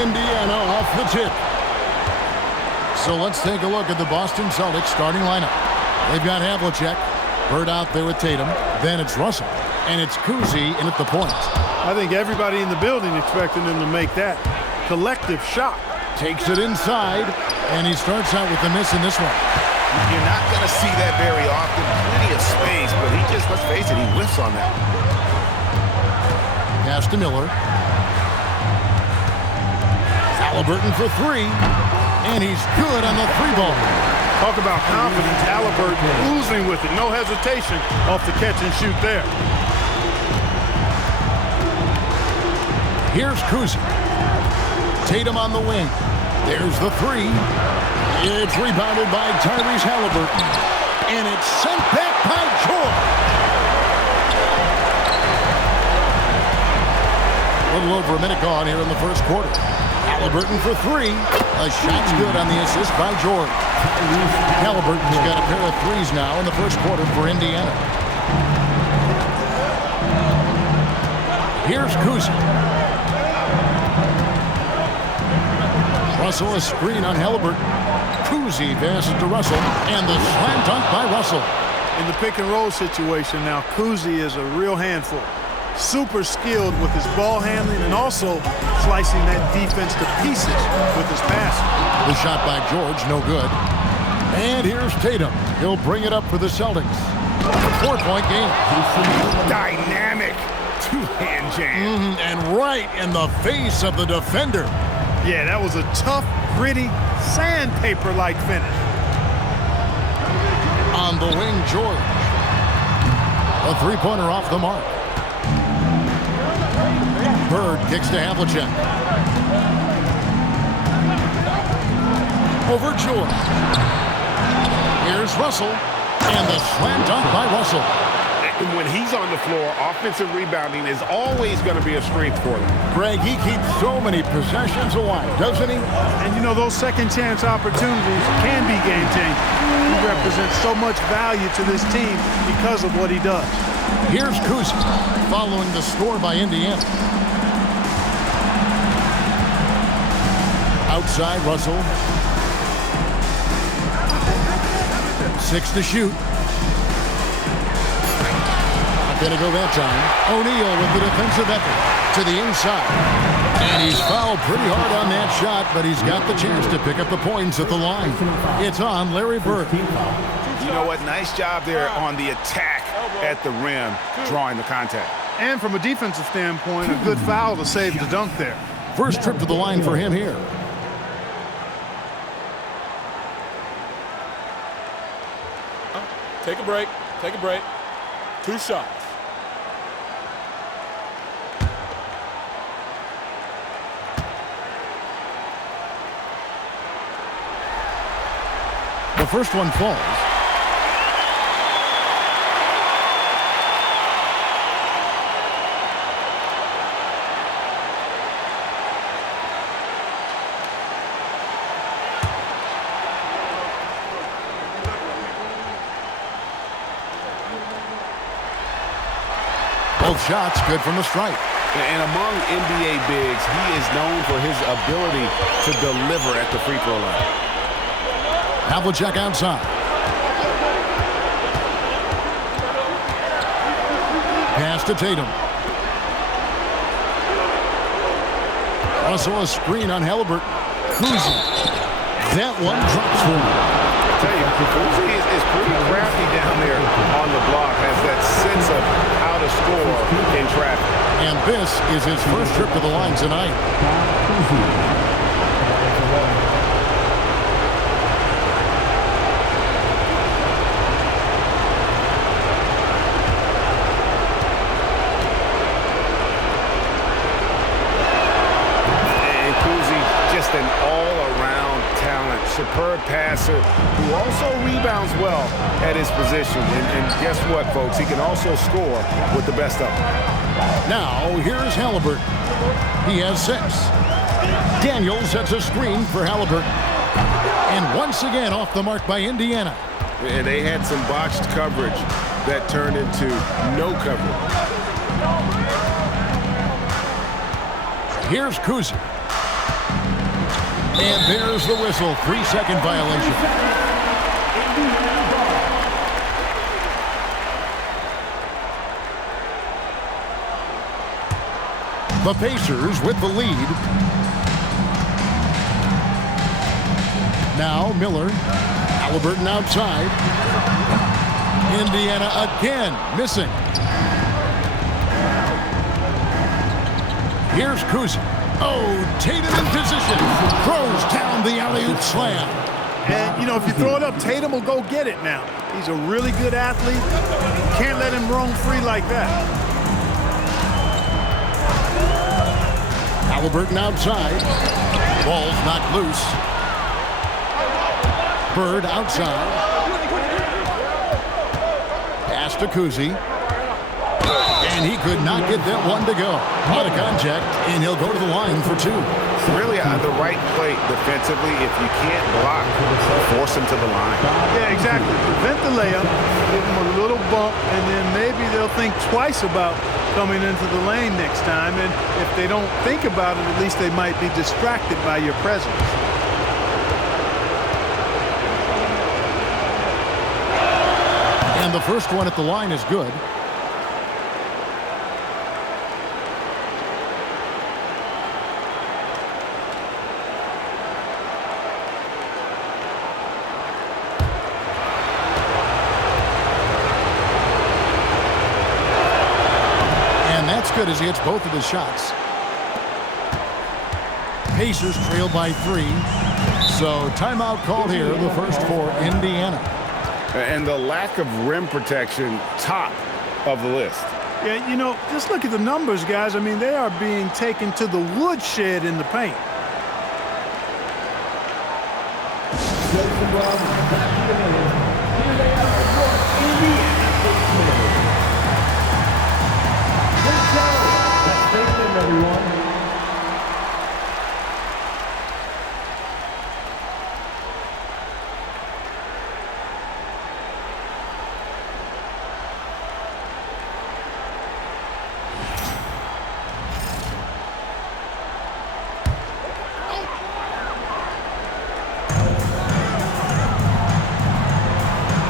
Indiana off the tip. So let's take a look at the Boston Celtics starting lineup. They've got Havlicek, Bird out there with Tatum. Then it's Russell, and it's Kuzi in at the point. I think everybody in the building expecting him to make that collective shot. Takes it inside, and he starts out with the miss in this one. You're not going to see that very often. Plenty of space, but he just, let's face it, he whiffs on that. Pass to Miller. Halliburton for three, and he's good on the three ball. Talk about confidence. Halliburton oozing with it. No hesitation off the catch and shoot there. Here's Kuzi. Tatum on the wing. There's the three. It's rebounded by Tyrese Halliburton. And it's sent back by George. A little over a minute gone here in the first quarter. Halliburton for three. A shot's good on the assist by George. Halliburton's got a pair of threes now in the first quarter for Indiana. Here's Kuzi. Russell, a screen on Halliburton. Kuzi passes to Russell, and the slam dunk by Russell. In the pick and roll situation now, Kuzi is a real handful. Super skilled with his ball handling and also slicing that defense to pieces with his passing. The shot by George, no good. And here's Tatum. He'll bring it up for the Celtics. 4-point game. Dynamic two-hand jam. And right in the face of the defender. Yeah, that was a tough, gritty, sandpaper-like finish. On the wing, George. A three-pointer off the mark. Bird kicks to Havlicek. Over George. Here's Russell. And the slam dunk by Russell. When he's on the floor, offensive rebounding is always going to be a strength for them. Greg, he keeps so many possessions alive, doesn't he? And, you know, those second-chance opportunities can be game-changing. He represents so much value to this team because of what he does. Here's Kuzi following the score by Indiana. Outside, Russell. 6 to shoot. Gonna go that time. O'Neal with the defensive effort to the inside. And he's fouled pretty hard on that shot, but he's got the chance to pick up the points at the line. It's on Larry Bird. You know what? Nice job there on the attack at the rim, drawing the contact. And from a defensive standpoint, a good foul to save the dunk there. First trip to the line for him here. Take a break. Take a break. 2 shots. The first one falls. Both shots good from the stripe. And among NBA bigs, he is known for his ability to deliver at the free throw line. Havlicek outside. Pass to Tatum. Russell, a screen on Halliburton. Kuzi. That one drops for him. I tell you, Kuzi is pretty crafty down there on the block. Has that sense of how to score in traffic. And this is his first trip to the line tonight. An all-around talent, superb passer who also rebounds well at his position. And guess what, folks? He can also score with the best of them. Now, here's Halliburton. He has 6. Daniels sets a screen for Halliburton. And once again, off the mark by Indiana. And they had some botched coverage that turned into no coverage. Here's Kuzi. And there's the whistle. 3-second violation. The Pacers with the lead. Now Miller. Halliburton outside. Indiana again missing. Here's Kuzi. Oh, Tatum in position. Throws down the alley-oop slam. And, you know, if you throw it up, Tatum will go get it now. He's a really good athlete. Can't let him roam free like that. Halliburton outside. Ball's knocked loose. Bird outside. Pass to Kuzi. And he could not get that one to go. Out of contact, and he'll go to the line for 2. Really the right play defensively. If you can't block, force him to the line. Yeah, exactly. Prevent the layup, give him a little bump, and then maybe they'll think twice about coming into the lane next time. And if they don't think about it, at least they might be distracted by your presence. And the first one at the line is good. Good as he hits both of his shots. Pacers trail by 3. So timeout called here, the first for Indiana. And the lack of rim protection, top of the list. Yeah, you know, just look at the numbers, guys. I mean, they are being taken to the woodshed in the paint. Everyone.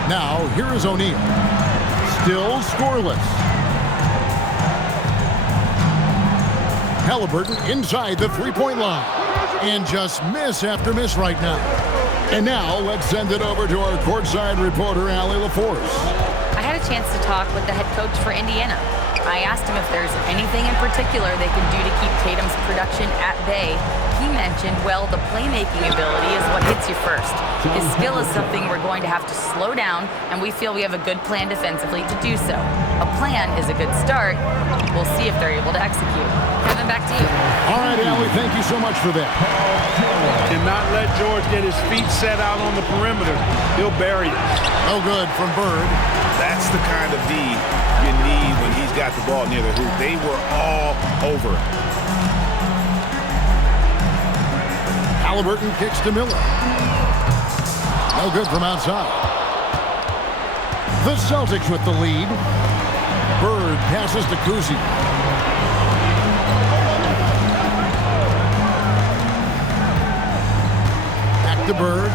Now, here is O'Neal. Still scoreless. Halliburton inside the three-point line. And just miss after miss right now. And now, let's send it over to our courtside reporter, Allie LaForce. I had a chance to talk with the head coach for Indiana. I asked him if there's anything in particular they can do to keep Tatum's production at bay. He mentioned, well, the playmaking ability is what hits you first. His skill is something we're going to have to slow down, and we feel we have a good plan defensively to do so. A plan is a good start. We'll see if they're able to execute. Kevin, back to you. All right, Allie, thank you so much for that. Cannot let George get his feet set out on the perimeter. He'll bury it. No good from Bird. That's the kind of D you need when he's got the ball near the hoop. They were all over it. Halliburton kicks to Miller. No good from outside. The Celtics with the lead. Bird passes to Kuzi. Back to Bird.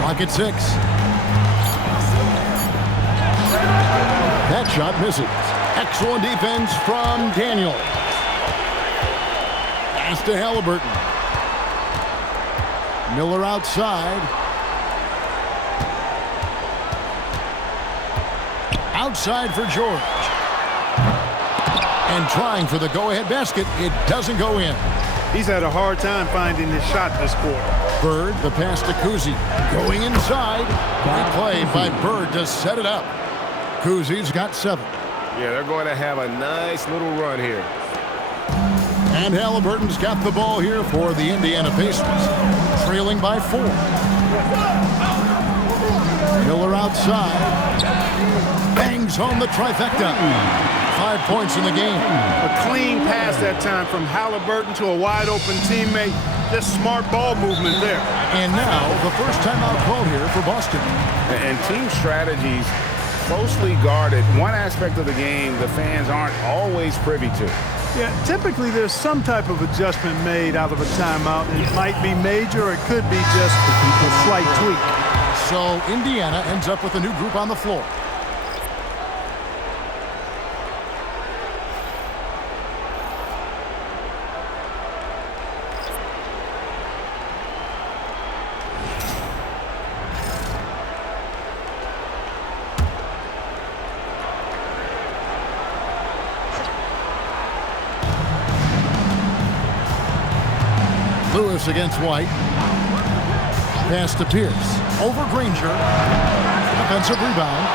Clock at 6. That shot misses. Excellent defense from Daniel. Pass to Halliburton. Miller outside. Outside for George. And trying for the go-ahead basket. It doesn't go in. He's had a hard time finding his shot this quarter. Bird, the pass to Kuzi. Going inside. Great play by Bird to set it up. Kuzi's got 7. Yeah, they're going to have a nice little run here. And Halliburton's got the ball here for the Indiana Pacers. Trailing by 4. Miller outside. Bangs home the trifecta. 5 points in the game. A clean pass that time from Halliburton to a wide-open teammate. Just smart ball movement there. And now, the first timeout called here for Boston. And team strategies closely guarded, one aspect of the game the fans aren't always privy to. Yeah, typically there's some type of adjustment made out of a timeout. It might be major, or it could be just a slight tweak. So Indiana ends up with a new group on the floor. Lewis against White. Pass to Pierce. Over Granger. Defensive rebound.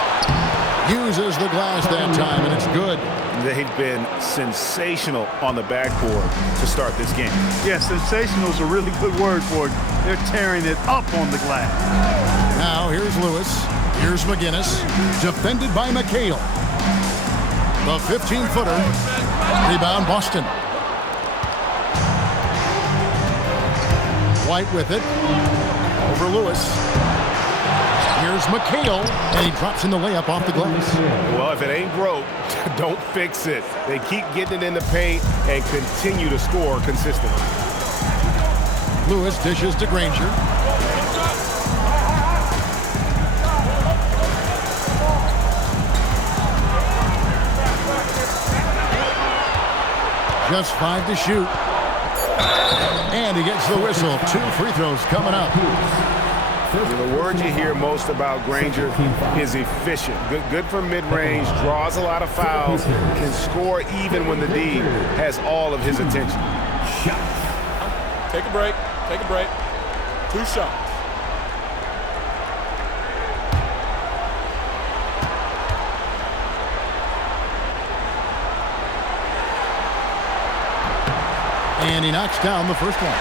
Uses the glass that time, and it's good. They've been sensational on the backboard to start this game. Yeah, sensational is a really good word for it. They're tearing it up on the glass. Now here's Lewis. Here's McGinnis. Defended by McHale. The 15-footer. Rebound Boston. White with it. Over Lewis. Here's McHale, and he drops in the layup off the glass. Well, if it ain't broke, don't fix it. They keep getting it in the paint and continue to score consistently. Lewis dishes to Granger. Just 5 to shoot. And he gets the whistle. 2 free throws coming up. The word you hear most about Granger is efficient. Good from mid-range, draws a lot of fouls, can score even when the D has all of his attention. Take a break. Take a break. 2 shots. And he knocks down the first one.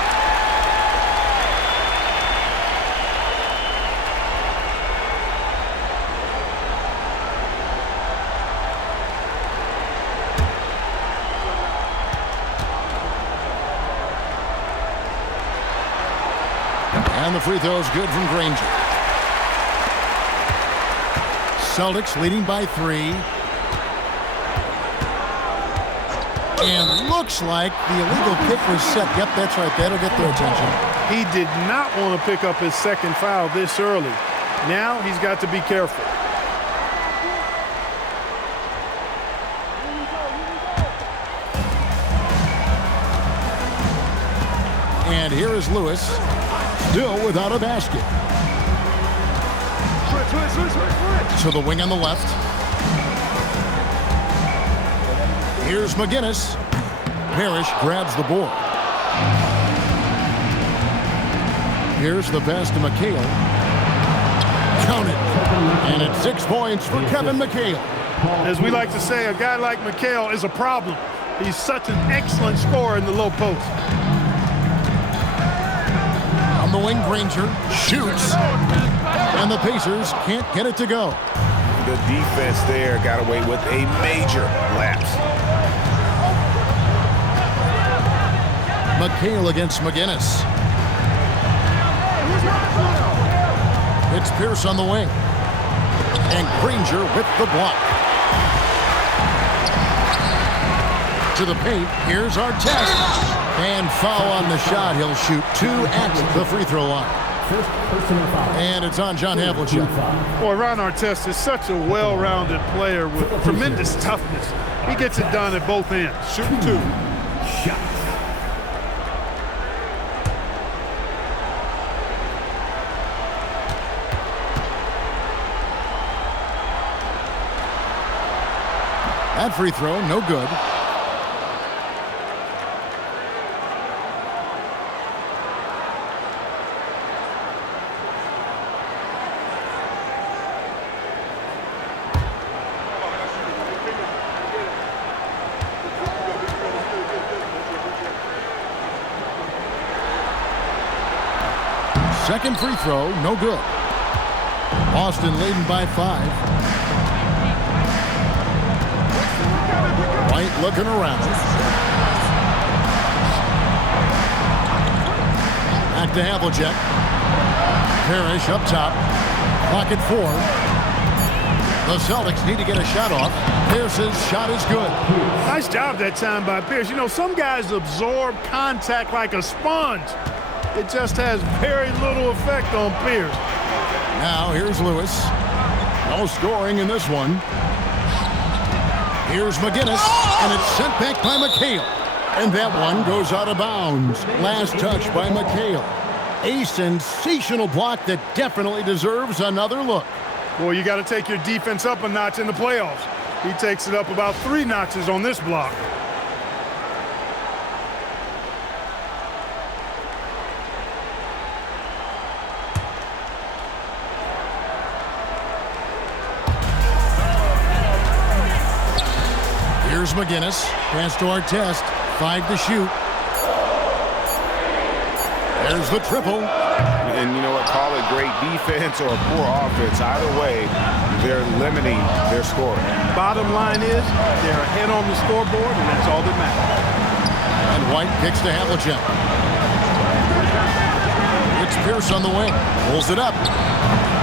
And the free throw is good from Granger. Celtics leading by 3. And looks like the illegal kick was set. Yep, that's right. That'll get their attention. He did not want to pick up his second foul this early. Now he's got to be careful. And here is Lewis, still without a basket. To the wing on the left. Here's McGinnis. Parrish grabs the board. Here's the pass to McHale. Count it. And it's 6 points for Kevin McHale. As we like to say, a guy like McHale is a problem. He's such an excellent scorer in the low post. On the wing, Granger shoots. And the Pacers can't get it to go. The defense there got away with a major lapse. McHale against McGinnis. It's Pierce on the wing. And Granger with the block. To the paint. Here's Artest. And foul on the shot. He'll shoot 2 at the free throw line. And it's on John Havlicek. Boy, Ron Artest is such a well-rounded player with tremendous toughness. He gets it done at both ends. Shooting 2. That free throw, no good. Second free throw, no good. Boston leading by 5. White looking around. Back to Havlicek. Parrish up top. Clock at 4. The Celtics need to get a shot off. Pierce's shot is good. Nice job that time by Pierce. You know, some guys absorb contact like a sponge. It just has very little effect on Pierce. Now here's Lewis. No scoring in this one. Here's McGinnis, and it's sent back by McHale. And that one goes out of bounds. Last touch by McHale. A sensational block that definitely deserves another look. Boy, you got to take your defense up a notch in the playoffs. He takes it up about 3 notches on this block. Here's McGinnis. Pass to Artest. 5 to shoot. There's the triple. And you know what? Call it great defense or poor offense. Either way, they're limiting their scoring. Bottom line is they're ahead on the scoreboard, and that's all that matters. And White kicks to Havlicek. It's Pierce on the wing. Pulls it up.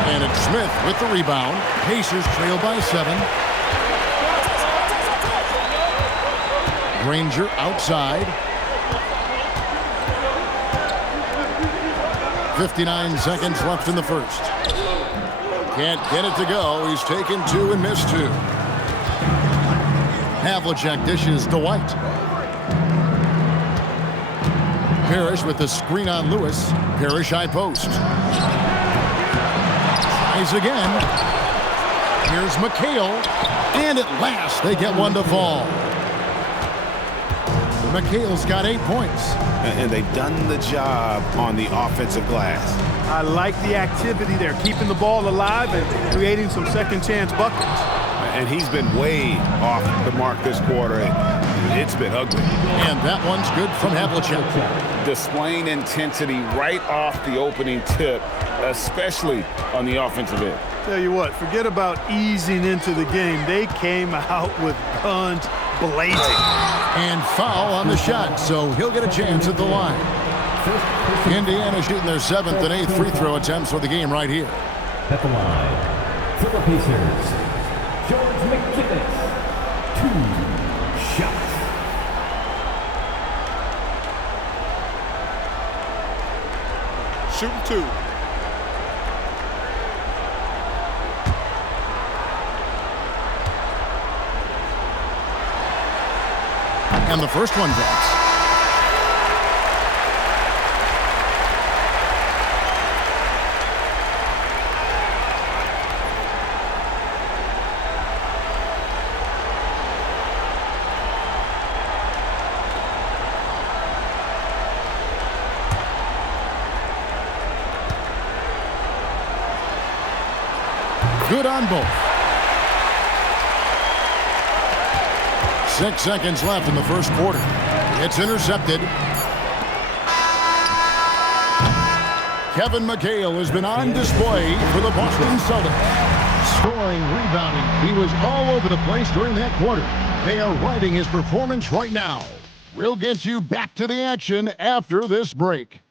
And it's Smith with the rebound. Pacers trail by 7. Granger outside. 59 seconds left in the first. Can't get it to go. He's taken 2 and missed 2. Havlicek dishes to White. Parrish with the screen on Lewis. Parrish high post. Tries again. Here's McHale. And at last they get one to fall. McHale's got 8 points. And they've done the job on the offensive glass. I like the activity there, keeping the ball alive and creating some second chance buckets. And he's been way off the mark this quarter. It's been ugly. And that one's good from Havlicek. Displaying intensity right off the opening tip, especially on the offensive end. Tell you what, forget about easing into the game. They came out with guns blazing. And foul on the shot, so he'll get a chance at the line. Indiana shooting their 7th and 8th free throw attempts for the game right here. At the line, for the Pacers, George McGinnis, 2 shots. Shooting 2. And the first one drops. Good on both. 6 seconds left in the first quarter. It's intercepted. Kevin McHale has been on display for the Boston Celtics. Scoring, rebounding. He was all over the place during that quarter. They are riding his performance right now. We'll get you back to the action after this break.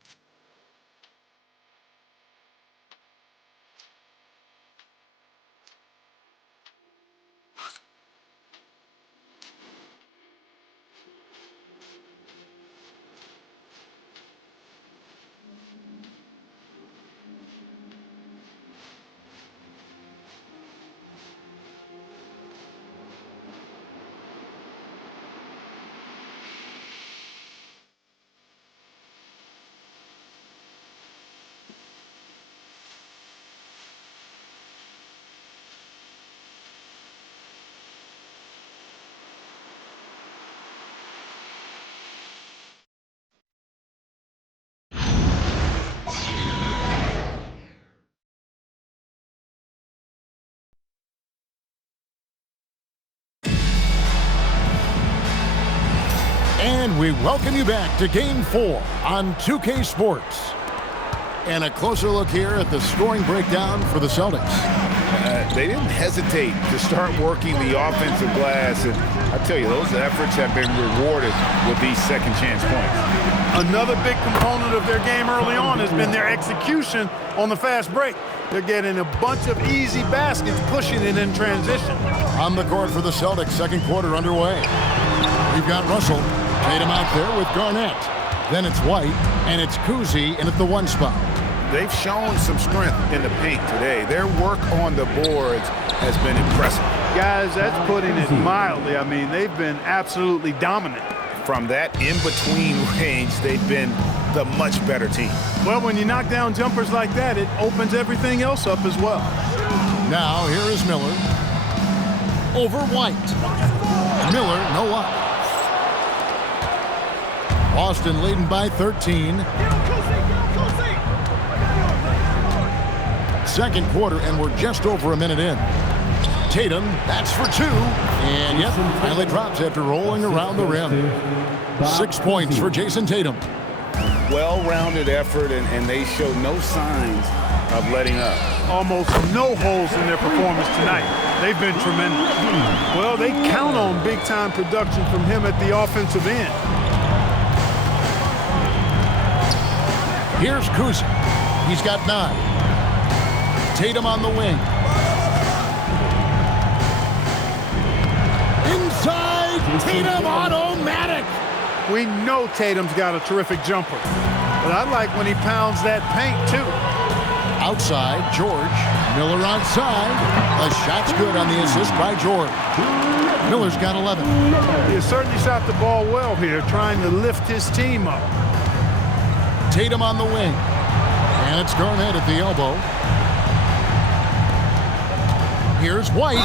And we welcome you back to Game 4 on 2K Sports. And a closer look here at the scoring breakdown for the Celtics. They didn't hesitate to start working the offensive glass, and I tell you, those efforts have been rewarded with these second chance points. Another big component of their game early on has been their execution on the fast break. They're getting a bunch of easy baskets, pushing it in transition. On the court for the Celtics, second quarter underway. We've got Russell. Tatum out there with Garnett. Then it's White, and it's Kuzi in at the 1 spot. They've shown some strength in the paint today. Their work on the boards has been impressive. Guys, that's putting it mildly. I mean, they've been absolutely dominant. From that in-between range, they've been the much better team. Well, when you knock down jumpers like that, it opens everything else up as well. Now, here is Miller. Over White. Miller, no up. Boston leading by 13. Second quarter, and we're just over a minute in. Tatum, that's for 2. And yep, finally drops after rolling around the rim. 6 points for Jason Tatum. Well-rounded effort, and they show no signs of letting up. Almost no holes in their performance tonight. They've been tremendous. Well, they count on big-time production from him at the offensive end. Here's Kuzi. He's got 9. Tatum on the wing. Inside, Tatum automatic. We know Tatum's got a terrific jumper, but I like when he pounds that paint too. Outside, George. Miller outside. The shot's good on the assist by George. Miller's got 11. He has certainly shot the ball well here, trying to lift his team up. Tatum on the wing. And it's Garnett at the elbow. Here's White.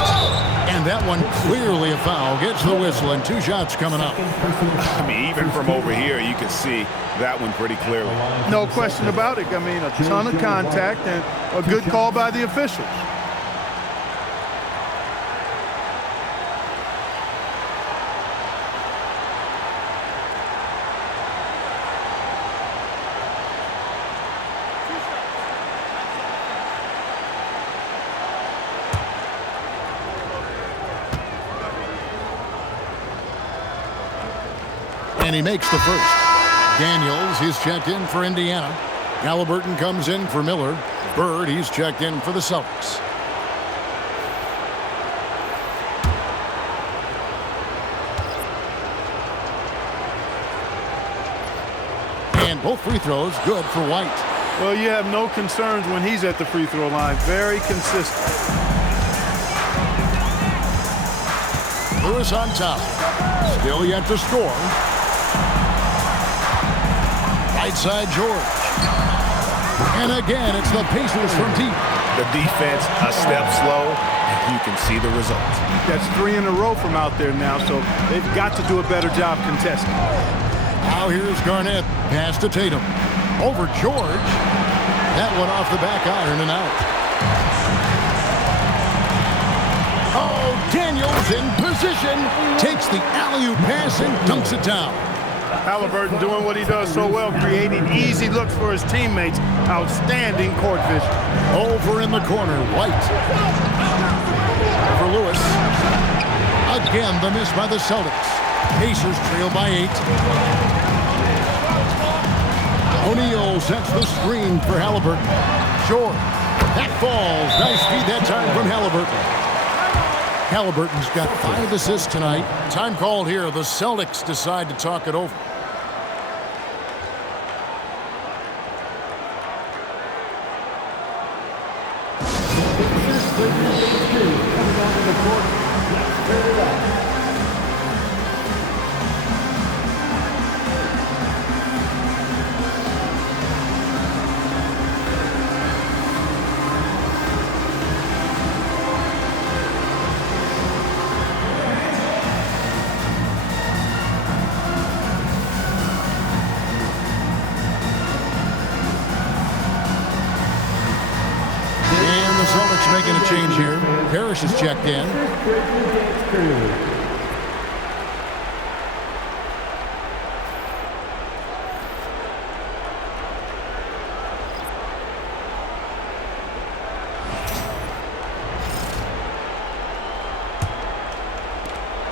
And that one clearly a foul. Gets the whistle, and 2 shots coming up. I mean, even from over here, you can see that one pretty clearly. No question about it. I mean, a ton of contact and a good call by the officials. And he makes the first. Daniels is checked in for Indiana. Halliburton comes in for Miller. Bird, he's checked in for the Celtics. And both free throws good for White. Well, you have no concerns when he's at the free throw line. Very consistent. Lewis on top. Still yet to score. Right side, George. And again, it's the Pacers from deep. The defense a step slow, and you can see the results. That's 3 in a row from out there now, so they've got to do a better job contesting. Now here's Garnett. Pass to Tatum. Over George. That one off the back iron and out. Oh, Daniels in position. Takes the alley-oop pass and dunks it down. Halliburton doing what he does so well, creating easy looks for his teammates. Outstanding court vision. Over in the corner, White. For Lewis. Again, the miss by the Celtics. Pacers trail by 8. O'Neal sets the screen for Halliburton. Short. That falls. Nice feed that time from Halliburton. Halliburton's got 5 assists tonight. Time called here. The Celtics decide to talk it over. Making a change here. Parrish is checked in.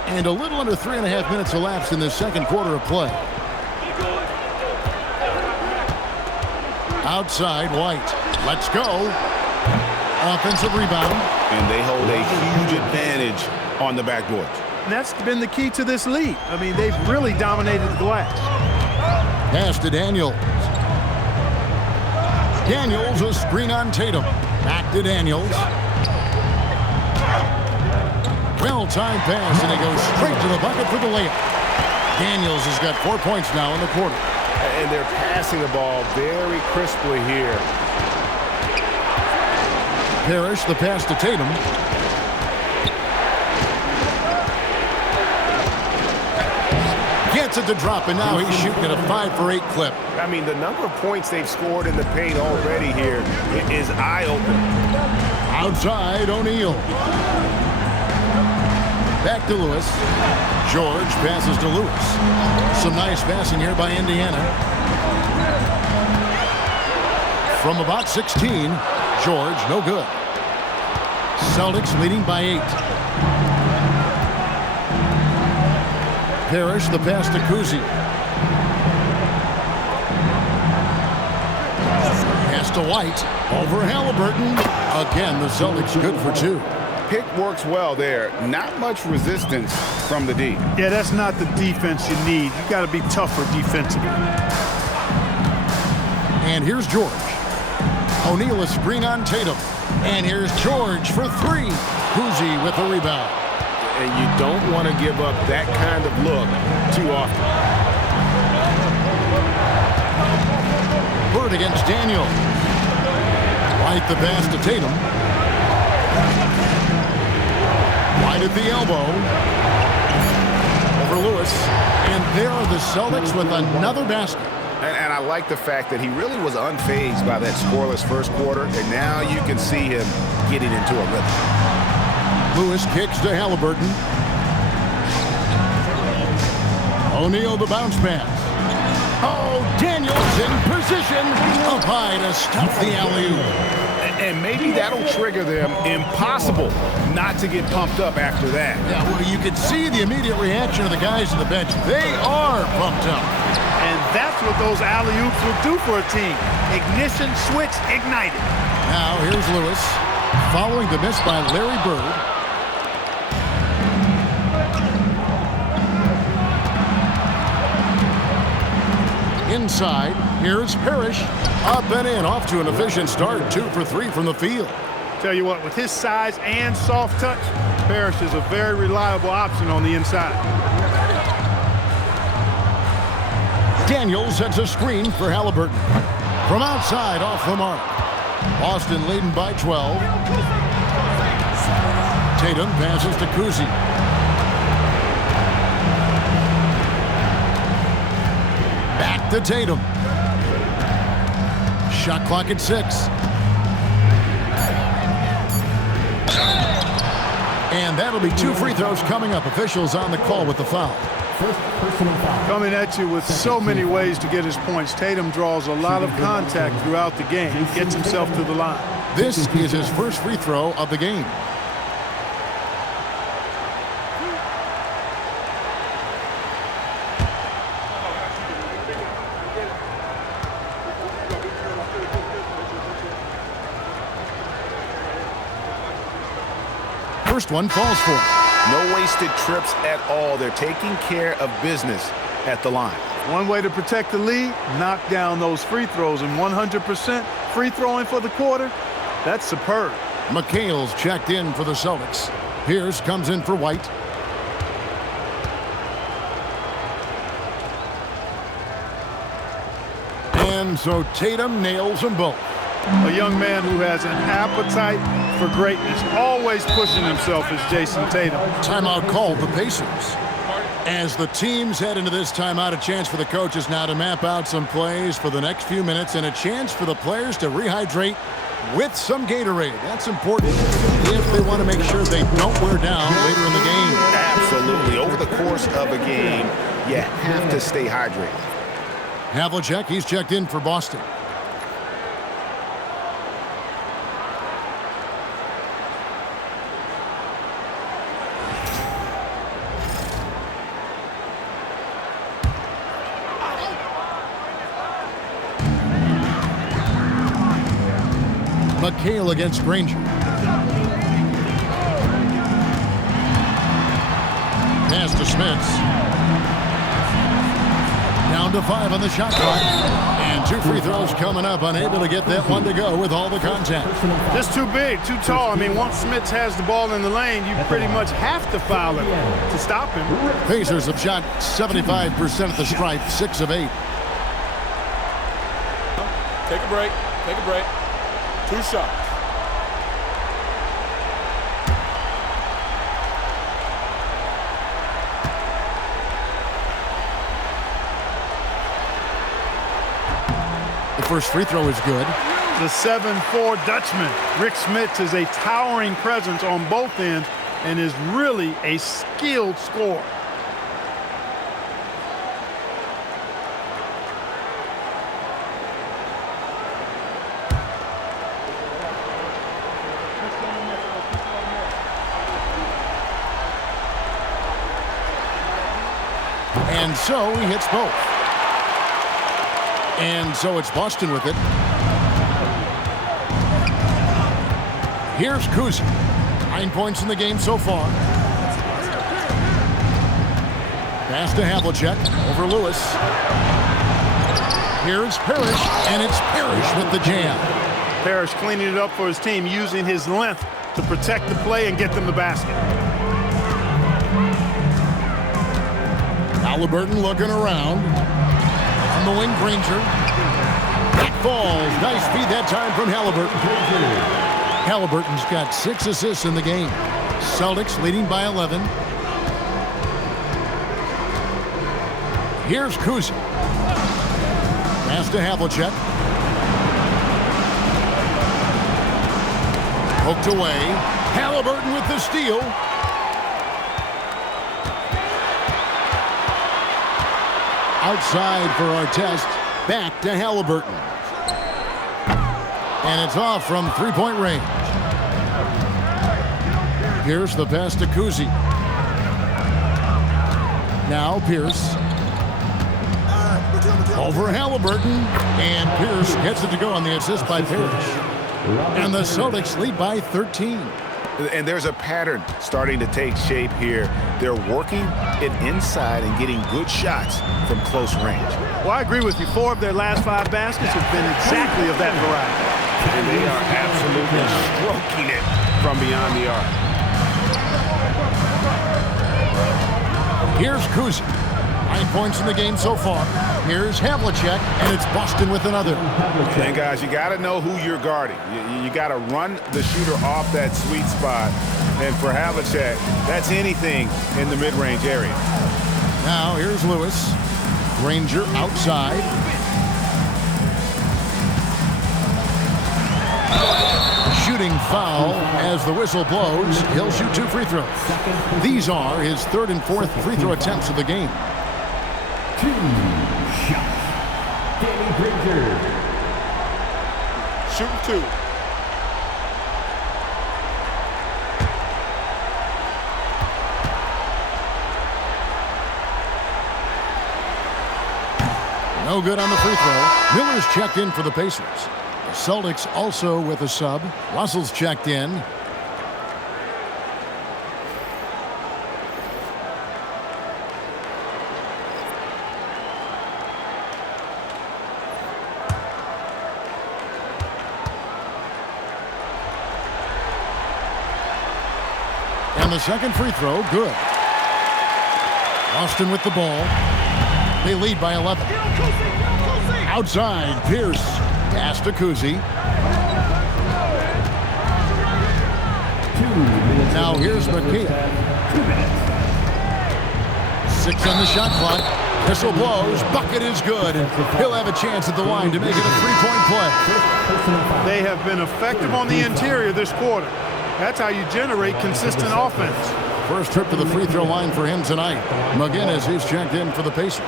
And a little under 3.5 minutes elapsed in the second quarter of play. Outside, White. Let's go. Offensive rebound. And they hold a huge advantage on the backboard. And that's been the key to this lead. I mean, they've really dominated the glass. Pass to Daniels. Daniels, a screen on Tatum. Back to Daniels. Well-timed pass, and he goes straight to the bucket for the layup. Daniels has got 4 points now in the quarter. And they're passing the ball very crisply here. Parrish, the pass to Tatum. Gets it to drop, and now he's shooting at a 5 for 8 clip. I mean, the number of points they've scored in the paint already here is eye-opening. Outside, O'Neal. Back to Lewis. George passes to Lewis. Some nice passing here by Indiana. From about 16, George, no good. Celtics leading by 8. Parrish, the pass to Kuzi. Pass to White. Over Halliburton. Again, the Celtics good for 2. Pick works well there. Not much resistance from the D. Yeah, that's not the defense you need. You got to be tougher defensively. And here's George. O'Neal a screen on Tatum. And here's George for 3. Kuzi with the rebound. And you don't want to give up that kind of look too often. Bird against Daniel. White the pass to Tatum. White at the elbow. Over Lewis. And there are the Celtics with another basket. And I like the fact that he really was unfazed by that scoreless first quarter, and now you can see him getting into a rhythm. Lewis kicks to Halliburton. O'Neal the bounce pass. Oh, Daniels in position. Up high to stop the alley-oop. And maybe that'll trigger them. Impossible not to get pumped up after that. Yeah, well, you can see the immediate reaction of the guys on the bench. They are pumped up. And that's what those alley-oops will do for a team. Ignition switch ignited. Now here's Lewis following the miss by Larry Bird. Inside, here's Parrish. Up and in, off to an efficient start. 2 for 3 from the field. Tell you what, with his size and soft touch, Parrish is a very reliable option on the inside. Daniels sets a screen for Halliburton. From outside, off the mark. Boston leading by 12. Tatum passes to Kuzi. Back to Tatum. Shot clock at 6. And that'll be 2 free throws coming up. Officials on the call with the foul. First personal foul. Coming at you with so many ways to get his points. Tatum draws a lot of contact throughout the game. Gets himself to the line. This is his first free throw of the game. First one falls for him. No wasted trips at all. They're taking care of business at the line. One way to protect the lead, knock down those free throws. And 100% free throwing for the quarter, that's superb. McHale's checked in for the Celtics. Pierce comes in for White. And so Tatum nails them both. A young man who has an appetite for greatness, always pushing himself is Jason Tatum. Timeout called the Pacers. As the teams head into this timeout, a chance for the coaches now to map out some plays for the next few minutes and a chance for the players to rehydrate with some Gatorade. That's important if they want to make sure they don't wear down later in the game. Absolutely. Over the course of a game, you have to stay hydrated. Havlicek, he's checked in for Boston. McHale against Granger. Pass to Smits. Down to 5 on the shot clock. And 2 free throws coming up. Unable to get that one to go with all the contact. Just too big, too tall. I mean, once Smits has the ball in the lane, you pretty much have to foul him to stop him. Pacers have shot 75% at the stripe, 6 of 8. Take a break. Take a break. 2 shots. The first free throw is good. The 7'4" Dutchman, Rick Smits, is a towering presence on both ends and is really a skilled scorer. And so he hits both. And so it's Boston with it. Here's Kuzi. 9 points in the game so far. Pass to Havlicek over Lewis. Here's Parrish, and it's Parrish with the jam. Parrish cleaning it up for his team, using his length to protect the play and get them the basket. Halliburton looking around. On the wing, Granger. That falls. Nice feed that time from Halliburton. Halliburton's got 6 assists in the game. Celtics leading by 11. Here's Kuzi. Pass to Havlicek. Poked away. Halliburton with the steal. Outside for Artest. Back to Halliburton. And it's off from three-point range. Pierce the pass to Kuzi. Now Pierce. Over Halliburton. And Pierce gets it to go on the assist by Parrish. And the Celtics lead by 13. And there's a pattern starting to take shape here. They're working it inside and getting good shots from close range. Well, I agree with you. 4 of their last 5 baskets have been exactly of that variety. And they are absolutely stroking it from beyond the arc. Here's Kuzi. 9 points in the game so far. Here's Havlicek, and it's Boston with another. And guys, you got to know who you're guarding. You got to run the shooter off that sweet spot. And for Havlicek, that's anything in the mid-range area. Now here's Lewis. Granger outside. Shooting foul as the whistle blows. He'll shoot 2 free throws. These are his 3rd and 4th free throw attempts of the game. 2 shots. Danny Granger. Shooting 2. No good on the free throw. Miller's checked in for the Pacers. The Celtics also with a sub. Russell's checked in. And the second free throw, good. Austin with the ball. They lead by 11. Outside, Pierce. Pass to Kuzi. Now here's McHale. 6 on the shot clock. Whistle blows. Bucket is good. He'll have a chance at the line to make it a 3-point play. They have been effective on the interior this quarter. That's how you generate consistent offense. First trip to the free throw line for him tonight. McGinnis is checked in for the Pacers.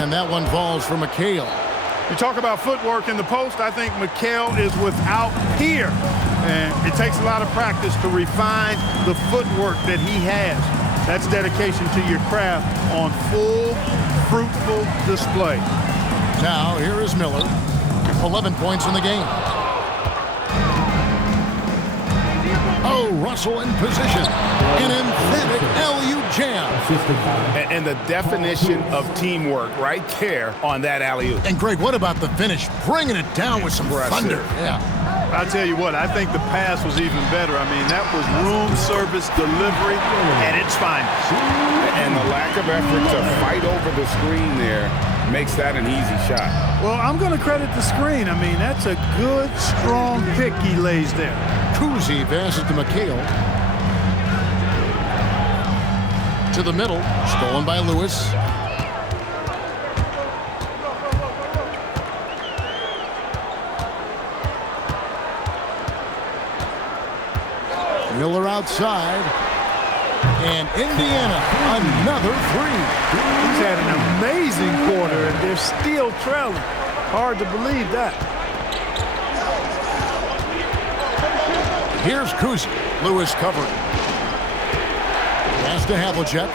And that one falls for McHale. You talk about footwork in the post. I think McHale is without peer And it takes a lot of practice to refine the footwork that he has. That's dedication to your craft on full, fruitful display. Now, here is Miller. 11 points in the game. Oh, Russell in position. An emphatic LU jam. And the definition of teamwork right there on that alley-oop. And, Greg, what about the finish? Bringing it down with some thunder. Yeah. I'll tell you what, I think the pass was even better. I mean, that was room service delivery at its finest. And the lack of effort to fight over the screen there makes that an easy shot. Well, I'm going to credit the screen. I mean, that's a good, strong pick he lays there. Kuzi passes to McHale. To the middle, stolen by Lewis. Miller outside. And Indiana, another three. He's had an amazing quarter, and they're still trailing. Hard to believe that. Here's Kuzi. Lewis covering. Pass to Havlicek.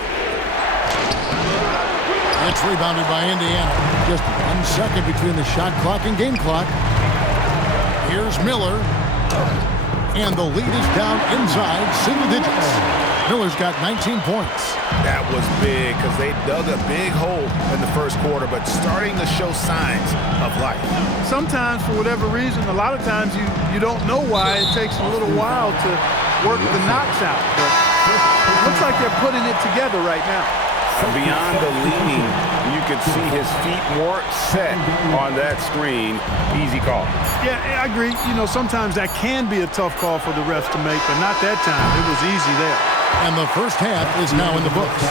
It's rebounded by Indiana. Just 1 second between the shot clock and game clock. Here's Miller. And the lead is down inside single digits. Miller's got 19 points. That was big because they dug a big hole in the first quarter, but starting to show signs of life. Sometimes, for whatever reason, a lot of times you don't know why. It takes a little while to work the knocks out. But it looks like they're putting it together right now. And beyond the leaning, you could see his feet more set on that screen. Easy call. Yeah, I agree. You know, sometimes that can be a tough call for the refs to make, but not that time. It was easy there. And the first half is now in the books.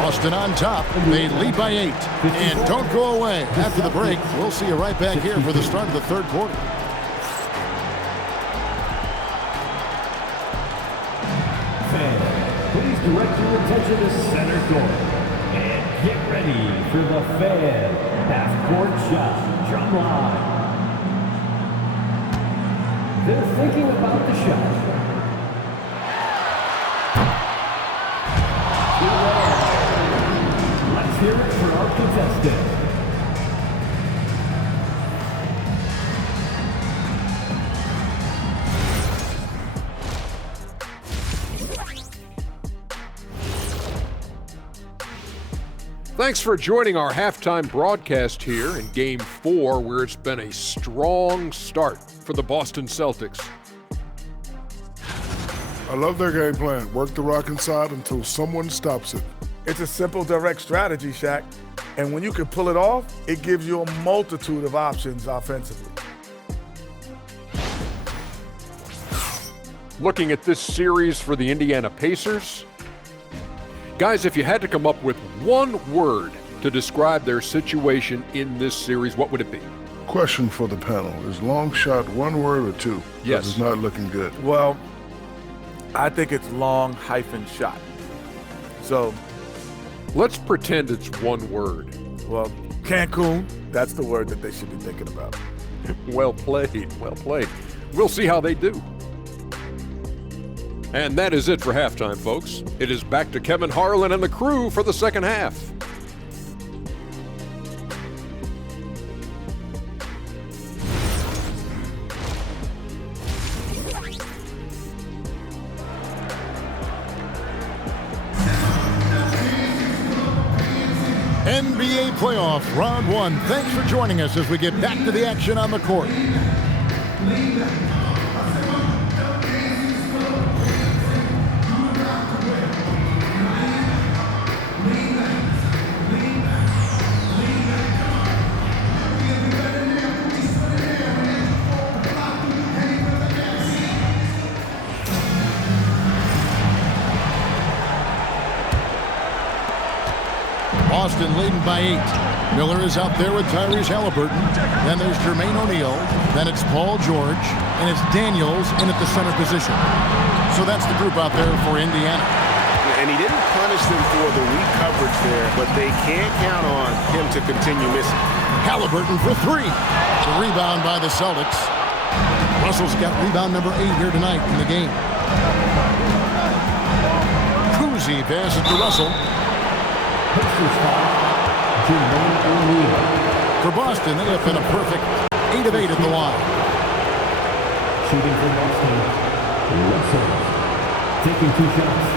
Boston on top. They lead by 8. And don't go away. After the break, we'll see you right back here for the start of the third quarter. Fans, please direct your attention to center court. And get ready for the Fan half-court shot drum line. They're thinking about the shot. Let's hear it for our contestant. Thanks for joining our halftime broadcast here in Game 4, where it's been a strong start for the Boston Celtics. I love their game plan. Work the rock inside until someone stops it. It's a simple, direct strategy, Shaq. And when you can pull it off, it gives you a multitude of options offensively. Looking at this series for the Indiana Pacers, guys, if you had to come up with one word to describe their situation in this series, what would it be? Question for the panel. Is long shot one word or two? Yes. It's not looking good. Well, I think it's long hyphen shot. So, let's pretend it's one word. well, Cancun, that's the word that they should be thinking about. Well played, well played. We'll see how they do. And that is it for halftime, folks. It is back to Kevin Harlan and the crew for the second half. NBA playoff round 1. Thanks for joining us as we get back to the action on the court. Boston leading by 8. Miller is out there with Tyrese Halliburton. Then there's Jermaine O'Neal. Then it's Paul George. And it's Daniels in at the center position. So that's the group out there for Indiana. And he didn't punish them for the weak coverage there, but they can't count on him to continue missing. Halliburton for 3. The rebound by the Celtics. Russell's got rebound number 8 here tonight in the game. Cousy passes to Russell. For Boston, they have been a perfect 8 of 8 at the line. Shooting for Boston, Russell. Taking 2 shots.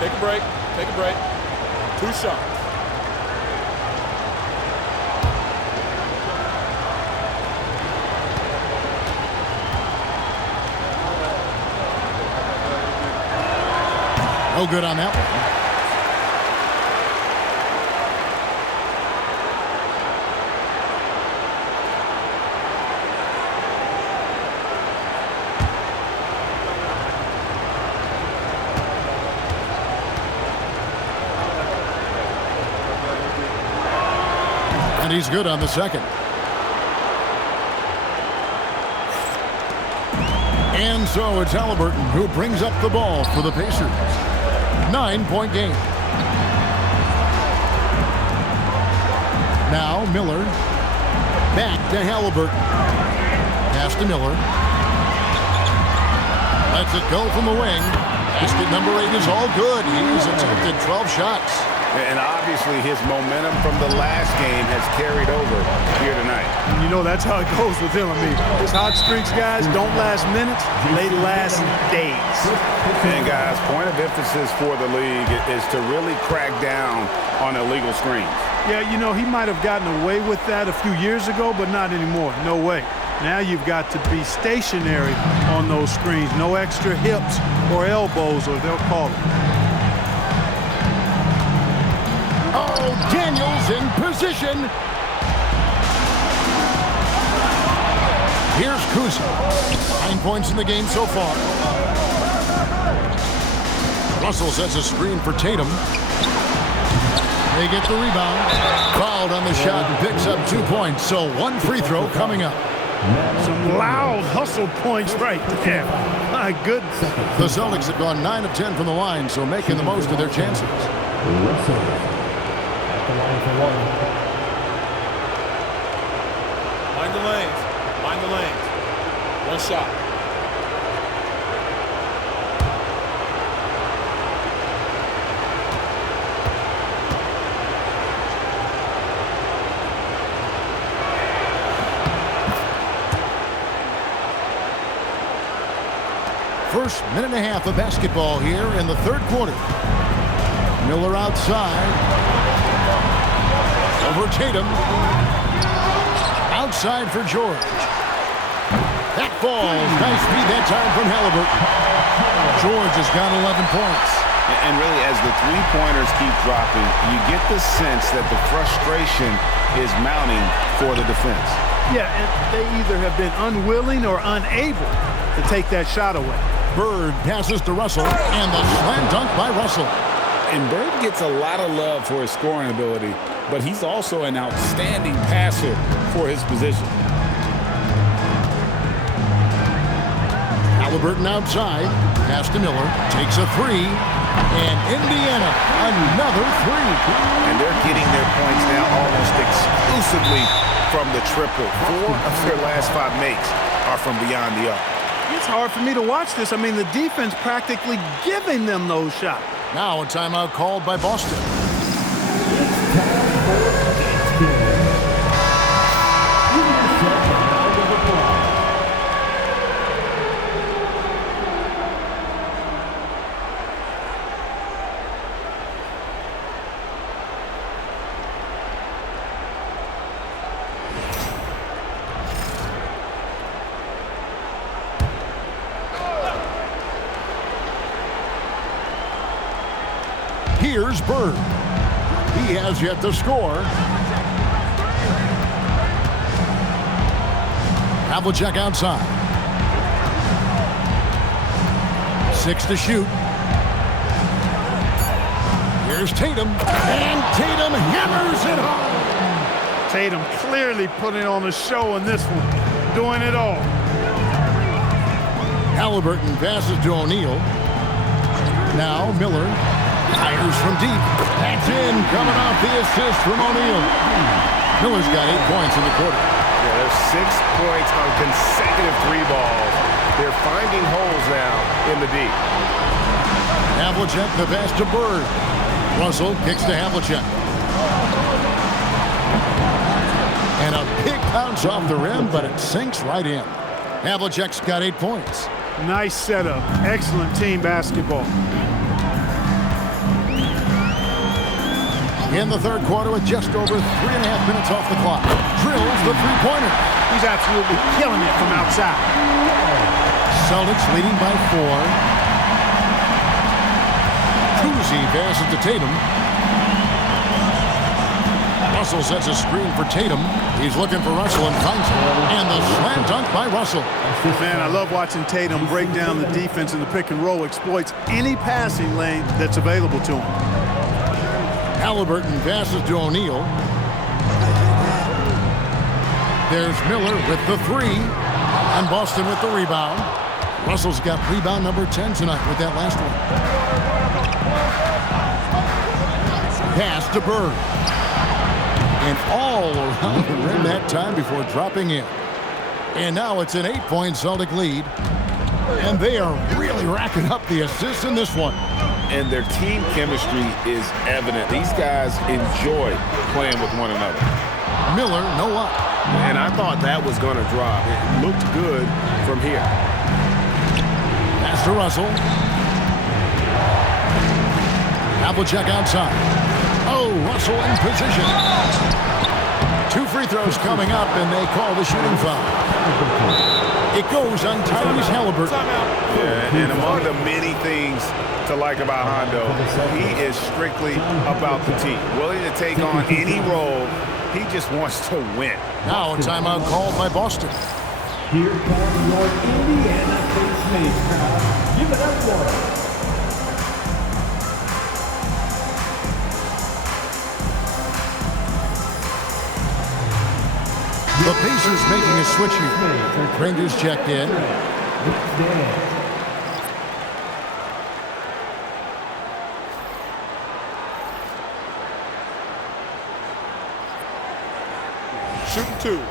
Take a break. Take a break. 2 shots. No good on that one. And he's good on the second. And so it's Halliburton who brings up the ball for the Pacers. 9-point game. Now Miller. Back to Halliburton. Pass to Miller. Lets it go from the wing. Basket number 8 is all good. He's attempted 12 shots. And obviously his momentum from the last game has carried over here tonight. And you know, that's how it goes with him. I mean, his hot streaks, guys, don't last minutes. They last days. And guys, point of emphasis for the league is to really crack down on illegal screens. Yeah, you know, he might have gotten away with that a few years ago, but not anymore. No way. Now you've got to be stationary on those screens. No extra hips or elbows, or they'll call it. Oh, Daniels in position. Here's Cousy. 9 points in the game so far. Russell sets a screen for Tatum. They get the rebound. Fouled on the shot and picks up 2 points. So 1 free throw coming up. Some loud hustle points right there. My goodness. The Celtics have gone 9 of 10 from the line, so making the most of their chances. Russell at the line for 1. Mind the lanes. Mind the lanes. 1 shot. First minute and a half of basketball here in the third quarter. Miller outside. Over Tatum. Outside for George. That falls. Nice feed that time from Halliburton. George has got 11 points. And really, as the three-pointers keep dropping, you get the sense that the frustration is mounting for the defense. Yeah, and they either have been unwilling or unable to take that shot away. Bird passes to Russell, and the slam dunk by Russell. And Bird gets a lot of love for his scoring ability, but he's also an outstanding passer for his position. Halliburton outside, pass to Miller, takes a 3, and Indiana another 3. And they're getting their points now almost exclusively from the triple. 4 of their last 5 makes are from beyond the arc. It's hard for me to watch this. I mean, the defense practically giving them those shots. Now a timeout called by Boston. Here's Bird. He has yet to score. Havlicek outside. 6 to shoot. Here's Tatum. And Tatum hammers it home. Tatum clearly putting on a show in this one. Doing it all. Halliburton passes to O'Neal. Now Miller. Fires from deep. That's in. Coming off the assist from O'Neal. Miller's got 8 points in the quarter. Yeah, there's 6 points on consecutive 3 balls. They're finding holes now in the deep. Havlicek the pass to Bird. Russell kicks to Havlicek. And a big bounce off the rim, but it sinks right in. Havlicek's got 8 points. Nice setup. Excellent team basketball. In the third quarter with just over 3.5 minutes off the clock. Drills the three-pointer. He's absolutely killing it from outside. Celtics leading by 4. Kuzi passes to Tatum. Russell sets a screen for Tatum. He's looking for Russell and finds him. And the slam dunk by Russell. Man, I love watching Tatum break down the defense in the pick and roll, exploits any passing lane that's available to him. Halliburton passes to O'Neal. There's Miller with the 3. And Boston with the rebound. Russell's got rebound number 10 tonight with that last one. Pass to Bird. And all around the rim that time before dropping in. And now it's an 8-point Celtic lead. And they are really racking up the assists in this one. And their team chemistry is evident. These guys enjoy playing with one another. Miller, no up. And I thought that was going to drop. It looked good from here. Pass to Russell. Havlicek outside. Oh, Russell in position. 2 free throws coming up, and they call the shooting foul. It goes on Tyrese Halliburton. Yeah, and among the many things to like about Hondo, he is strictly about the team. Willing to take on any role. He just wants to win. Now a timeout called by Boston. Here comes your Indiana Pacers crowd. Give it up for him. The Pacers making a switch here. Rangers checked in. Shooting 2.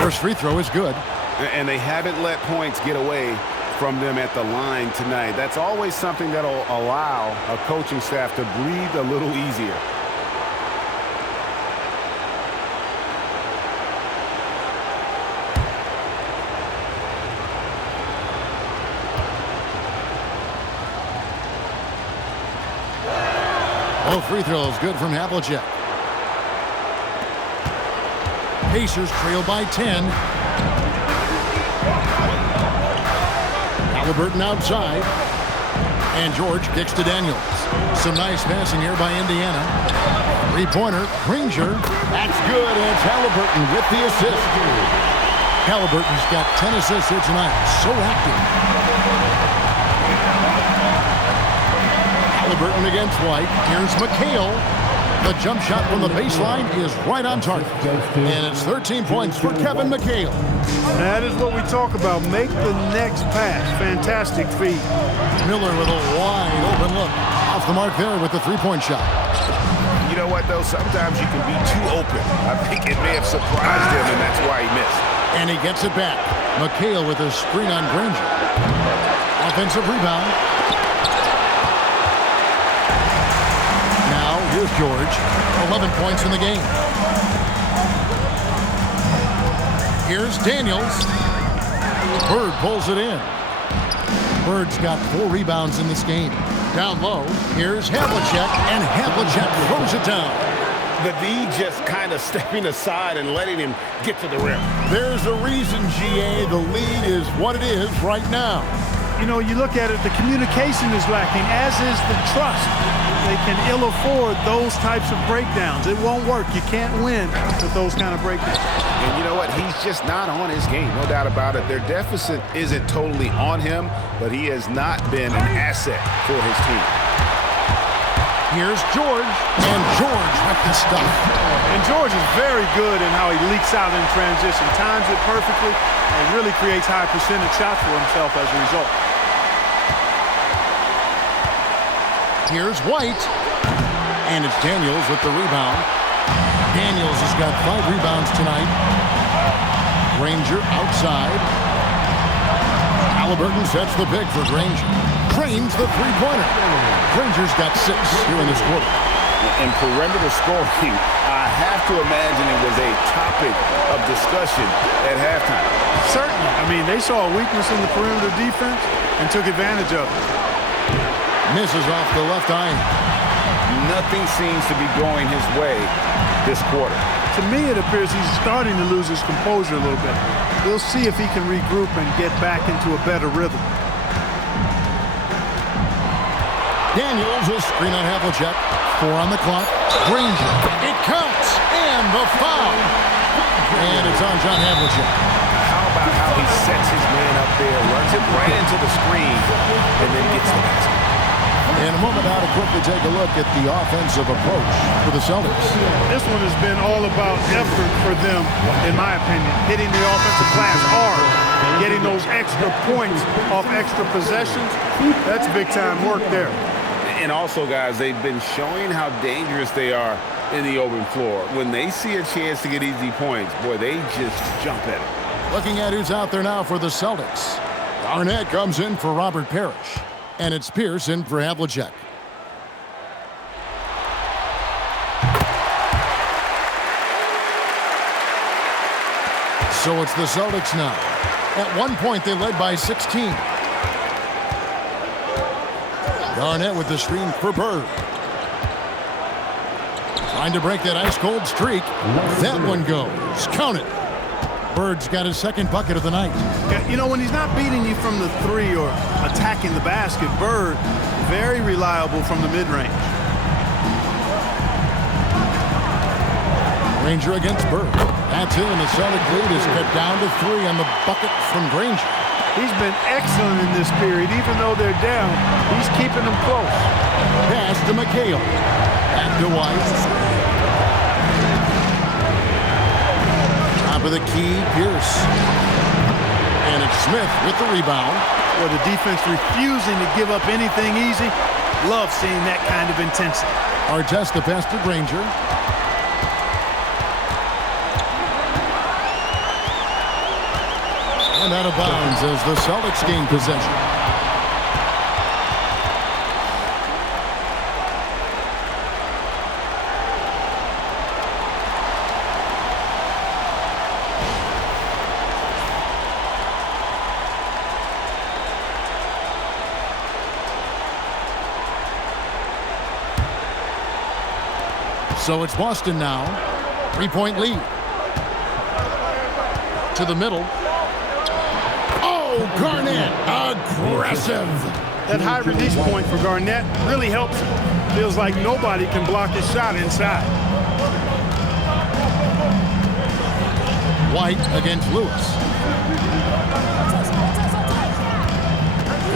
First free throw is good. And they haven't let points get away from them at the line tonight. That's always something that'll allow a coaching staff to breathe a little easier. Both free throws good from Havlicek. Pacers trail by 10. Halliburton outside. And George kicks to Daniels. Some nice passing here by Indiana. Three-pointer, Granger. That's good, and it's Halliburton with the assist. Halliburton's got 10 assists here tonight. So active. Halliburton against White. Here's McHale. The jump shot from the baseline is right on target. And it's 13 points for Kevin McHale. That is what we talk about. Make the next pass. Fantastic feat. Miller with a wide open look. Off the mark there with the three-point shot. You know what, though? Sometimes you can be too open. I think it may have surprised him, and that's why he missed. And he gets it back. McHale with a screen on Granger. Offensive rebound. Now, here's George. 11 points in the game. Here's Daniels. Bird pulls it in. Bird's got 4 rebounds in this game. Down low, here's Havlicek, and Havlicek throws it down. The D just kind of stepping aside and letting him get to the rim. There's a reason, GA, the lead is what it is right now. You know, you look at it, the communication is lacking, as is the trust. They can ill afford those types of breakdowns. It won't work. You can't win with those kind of breakdowns. And you know what? He's just not on his game. No doubt about it. Their deficit isn't totally on him, but he has not been an asset for his team. Here's George, and George with the stuff. And George is very good in how he leaks out in transition, times it perfectly, and really creates high percentage shots for himself as a result. Here's White, and it's Daniels with the rebound. Daniels has got 5 rebounds tonight. Granger outside. Halliburton sets the pick for Granger. Drains the three-pointer. Granger's got 6 here in this quarter. In perimeter scoring, I have to imagine it was a topic of discussion at halftime. Certainly. I mean, they saw a weakness in the perimeter defense and took advantage of it. Misses off the left eye. Nothing seems to be going his way this quarter. To me, it appears he's starting to lose his composure a little bit. We'll see if he can regroup and get back into a better rhythm. Daniels will screen on Havlicek. 4 on the clock. Granger. It counts. And the foul. And it's on John Havlicek. How about how he sets his man up there, runs it right into the screen, and then gets the basket. In a moment now to quickly take a look at the offensive approach for the Celtics. This one has been all about effort for them, in my opinion. Hitting the offensive glass hard, getting those extra points off extra possessions. That's big-time work there. And also, guys, they've been showing how dangerous they are in the open floor. When they see a chance to get easy points, boy, they just jump at it. Looking at who's out there now for the Celtics. Garnett comes in for Robert Parrish. And it's Pierce in for Havlicek. So it's the Celtics now. At one point, they led by 16. Garnett with the screen for Bird. Trying to break that ice-cold streak. That one goes. Count it. Bird's got his second bucket of the night. You know, when he's not beating you from the 3 or attacking the basket, Bird, very reliable from the mid-range. Granger against Bird. That's it, and the Celtic lead is cut down to 3 on the bucket from Granger. He's been excellent in this period. Even though they're down, he's keeping them close. Pass to McHale. Back to White. Top of the key, Pierce. And it's Smith with the rebound. Or the defense refusing to give up anything easy. Love seeing that kind of intensity. Artest the pass to Granger. And out of bounds as the Celtics gain possession. So it's Boston now. 3-point lead. To the middle. Oh, Garnett, aggressive. That high release point for Garnett really helps him. Feels like nobody can block his shot inside. White against Lewis.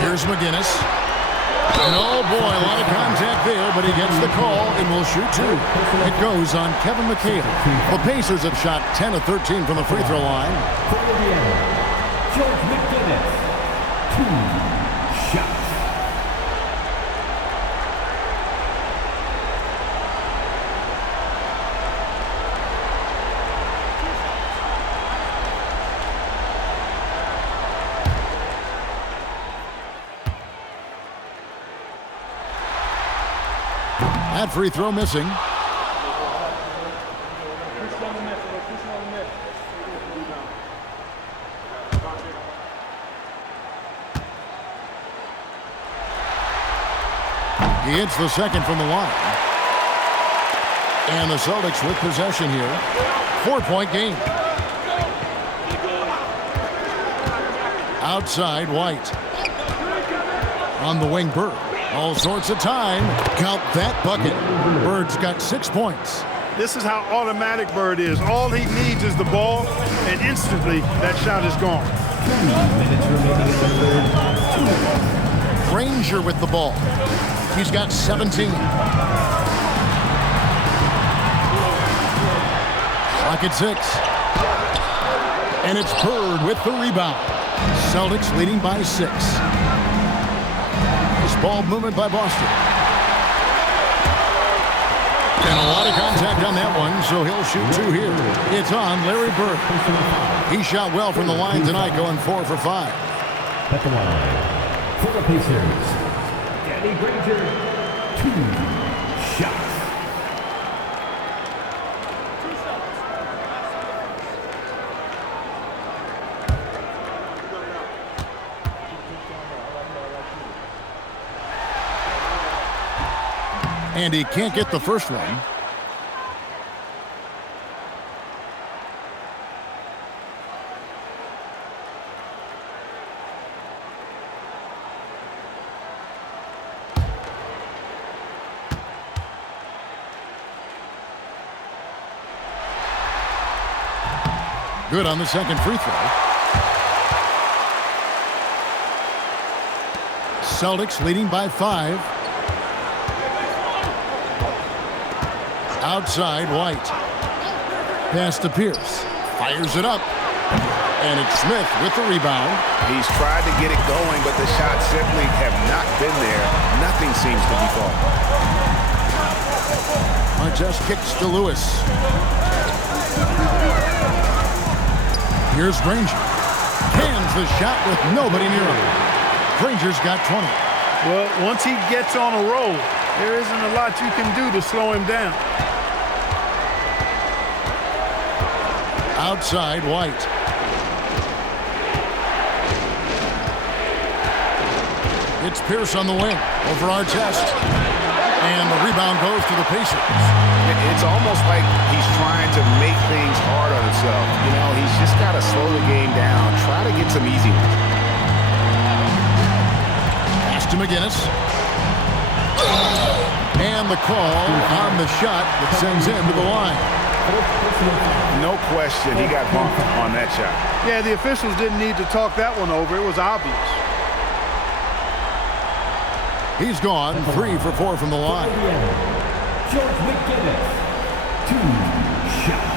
Here's McGinnis. Oh boy, a lot of contact there, but he gets the call and will shoot 2. It goes on Kevin McHale. The Pacers have shot 10 of 13 from the free throw line. George McGinnis, 2 shots. That free throw missing. He hits the second from the line. And the Celtics with possession here. 4-point game. Outside, White. On the wing, Bird. All sorts of time. Count that bucket. Bird's got 6 points. This is how automatic Bird is. All he needs is the ball, and instantly that shot is gone. 2 minutes remaining in the third. Granger with the ball. He's got 17. Clock at 6. And it's Bird with the rebound. Celtics leading by 6. This ball movement by Boston. And a lot of contact on that one, so he'll shoot 2 here. It's on Larry Bird. He shot well from the line tonight, going 4 for 5. At the line, for the Pacers, Danny Granger, 2 shots. And he can't get the first one. Good on the second free throw. Celtics leading by 5. Outside, White. Pass to Pierce. Fires it up. And it's Smith with the rebound. He's tried to get it going, but the shots simply have not been there. Nothing seems to be falling. Artest kicks to Lewis. Here's Granger. Cans the shot with nobody near him. Granger's got 20. Well, once he gets on a roll, there isn't a lot you can do to slow him down. Outside, White. It's Pierce on the wing over Artest. And the rebound goes to the Pacers. It's almost like he's trying to make things hard on himself. You know, he's just got to slow the game down, try to get some easy ones. Pass to McGinnis. And the call on the shot that sends him to the line. No question, he got bumped on that shot. Yeah, the officials didn't need to talk that one over. It was obvious. He's gone 3 for 4 from the line. George McGinnis, 2 shots.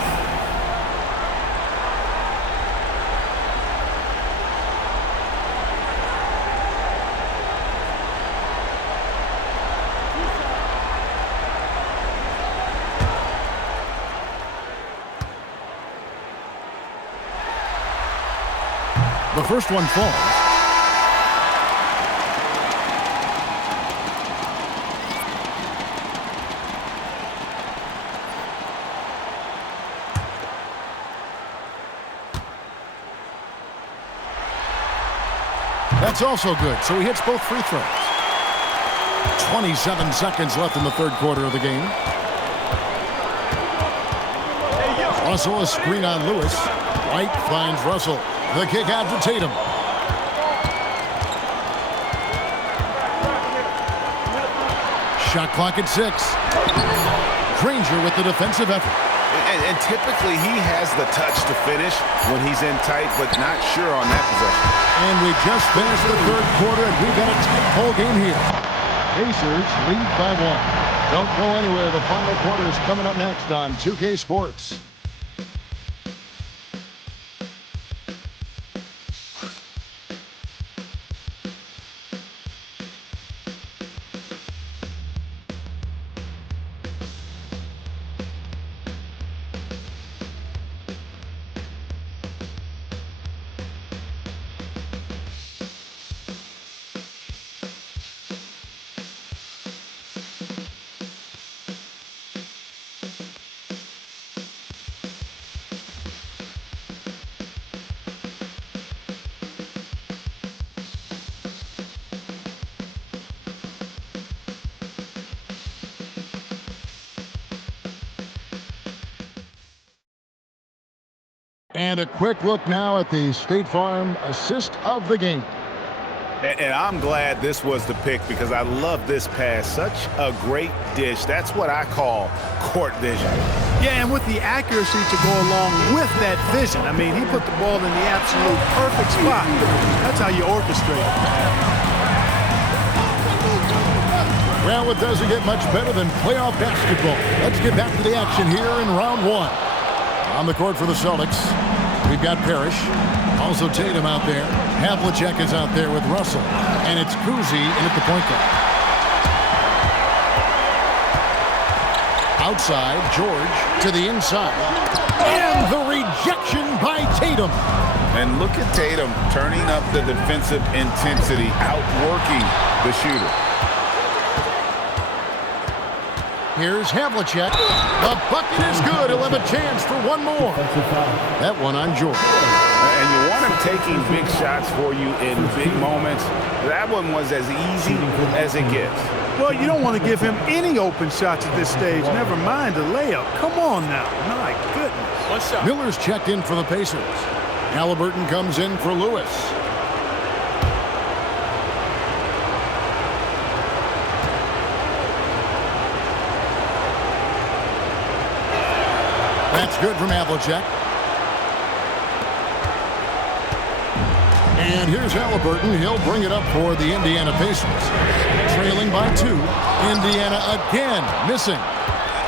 The first one falls. That's also good, so he hits both free throws. 27 seconds left in the third quarter of the game. Russell, a screen on Lewis. White finds Russell. The kick out to Tatum. Shot clock at 6. Granger with the defensive effort. And typically he has the touch to finish when he's in tight, but not sure on that possession. And we just finished the third quarter, and we've got a tight ball game here. Pacers lead by 1. Don't go anywhere. The final quarter is coming up next on 2K Sports. And a quick look now at the State Farm assist of the game. And I'm glad this was the pick because I love this pass. Such a great dish. That's what I call court vision. Yeah, and with the accuracy to go along with that vision. I mean, he put the ball in the absolute perfect spot. That's how you orchestrate it. Well, it doesn't get much better than playoff basketball. Let's get back to the action here in round one. On the court for the Celtics, we've got Parrish. Also Tatum out there. Havlicek is out there with Russell. And it's Kuzi in at the point guard. Outside, George to the inside. And the rejection by Tatum. And look at Tatum turning up the defensive intensity, outworking the shooter. Here's Havlicek. The bucket is good. He'll have a chance for one more. That one on George. And you want him taking big shots for you in big moments. That one was as easy as it gets. Well, you don't want to give him any open shots at this stage. Never mind a layup. Come on now. My goodness. One shot. Miller's checked in for the Pacers. Halliburton comes in for Lewis. That's good from Havlicek. And here's Halliburton. He'll bring it up for the Indiana Pacers. Trailing by 2. Indiana again missing.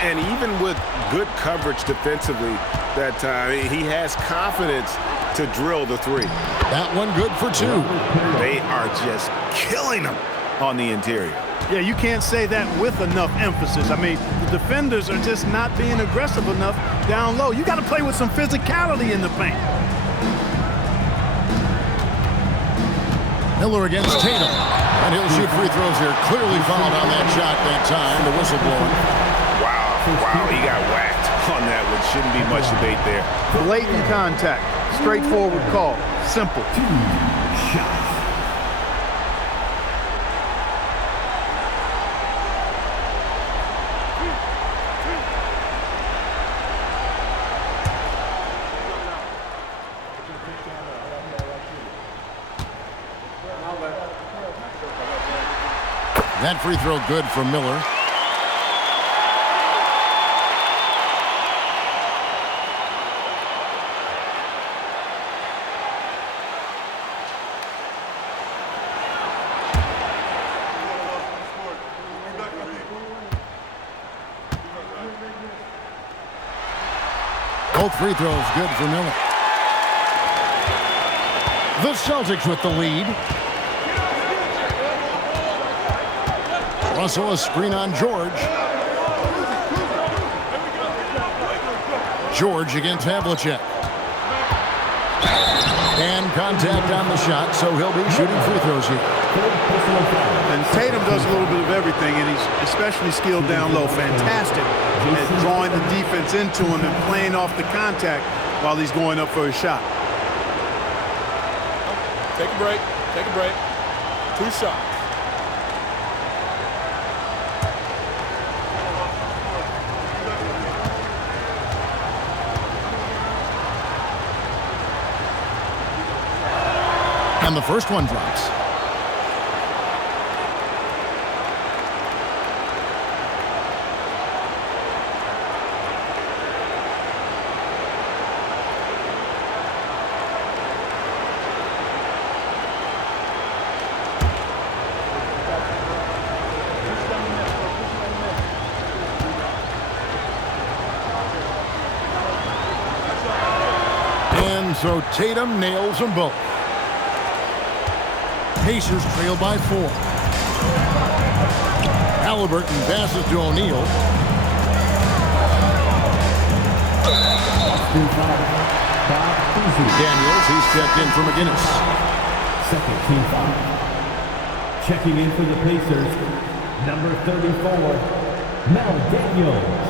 And even with good coverage defensively that time, he has confidence to drill the three. That one good for 2. They are just killing them on the interior. Yeah, you can't say that with enough emphasis. I mean, the defenders are just not being aggressive enough down low. You got to play with some physicality in the paint. Miller against Tatum. And he'll shoot free throws here. Clearly fouled on that shot that time. The whistle blowing. Wow, he got whacked on that one. Shouldn't be much debate there. Blatant contact. Straightforward call. Simple. 2 shots. That free throw good for Miller. Both free throws good for Miller. The Celtics with the lead. Russell, a screen on George. George against Havlicek. And contact on the shot, so he'll be shooting free throws here. And Tatum does a little bit of everything, and he's especially skilled down low. Fantastic at drawing the defense into him and playing off the contact while he's going up for a shot. Take a break. Take a break. 2 shots. And the first one drops. And so Tatum nails them both. Pacers trail by 4. Halliburton passes to O'Neal. Daniels, he's checked in for McGinnis. Second team foul. Checking in for the Pacers, number 34, Mel Daniels.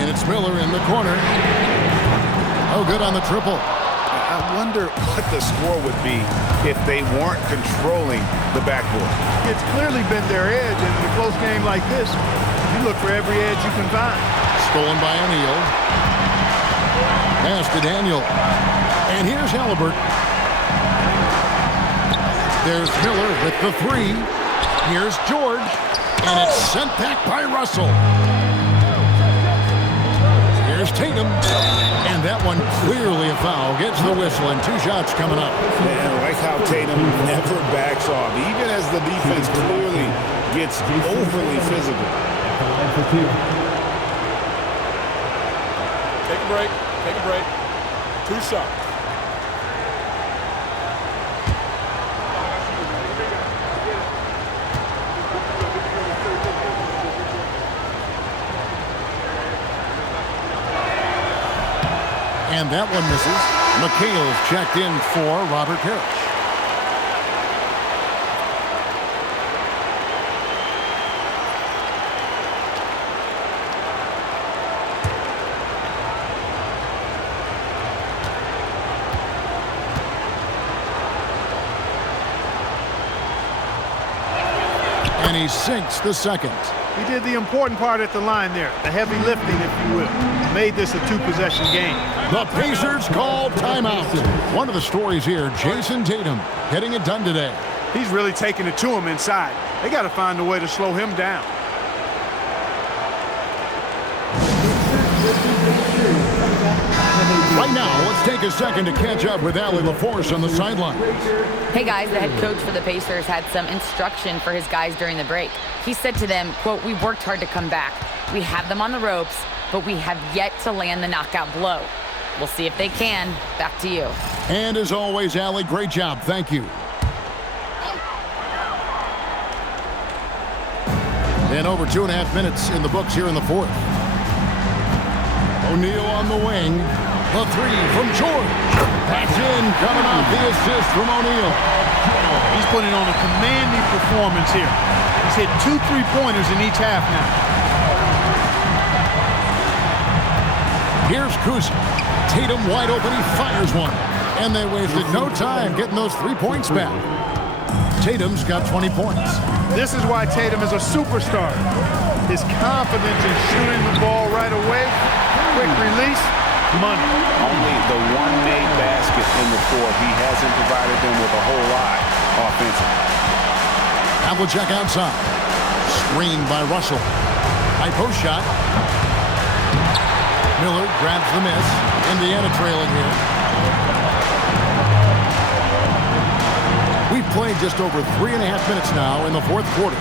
And it's Miller in the corner. Oh, good on the triple. I wonder what the score would be if they weren't controlling the backboard. It's clearly been their edge, and in a close game like this, you look for every edge you can find. Stolen by O'Neal. Pass to Daniel. And here's Halliburton. There's Miller with the 3. Here's George. And it's sent back by Russell. Here's Tatum. And that one clearly a foul. Gets the whistle, and 2 shots coming up. Man, I like how Tatum never backs off, even as the defense clearly gets overly physical. Take a break. Take a break. 2 shots. And that one misses. McHale's checked in for Robert Parrish. And he sinks the second. He did the important part at the line there, the heavy lifting, if you will. Made this a 2-possession game. The Pacers call timeout. One of the stories here, Jason Tatum getting it done today. He's really taking it to him inside. They got to find a way to slow him down. Right now, let's take a second to catch up with Allie LaForce on the sideline. Hey guys, the head coach for the Pacers had some instruction for his guys during the break. He said to them, quote, "We've worked hard to come back. We have them on the ropes, but we have yet to land the knockout blow. We'll see if they can." Back to you. And as always, Allie, great job. Thank you. And over 2.5 minutes in the books here in the fourth. O'Neal on the wing. The 3 from George. That's in, coming off the assist from O'Neal. He's putting on a commanding performance here. He's hit 2 3-pointers in each half now. Here's Kuzi. Tatum wide open. He fires one. And they wasted no time getting those 3 points back. Tatum's got 20 points. This is why Tatum is a superstar. His confidence in shooting the ball right away, quick release, money. Only the one made basket in the fourth. He hasn't provided them with a whole lot offensively. Havlicek outside. Screened by Russell. High post shot. Miller grabs the miss. Indiana trailing here. We've played just over 3.5 minutes now in the fourth quarter.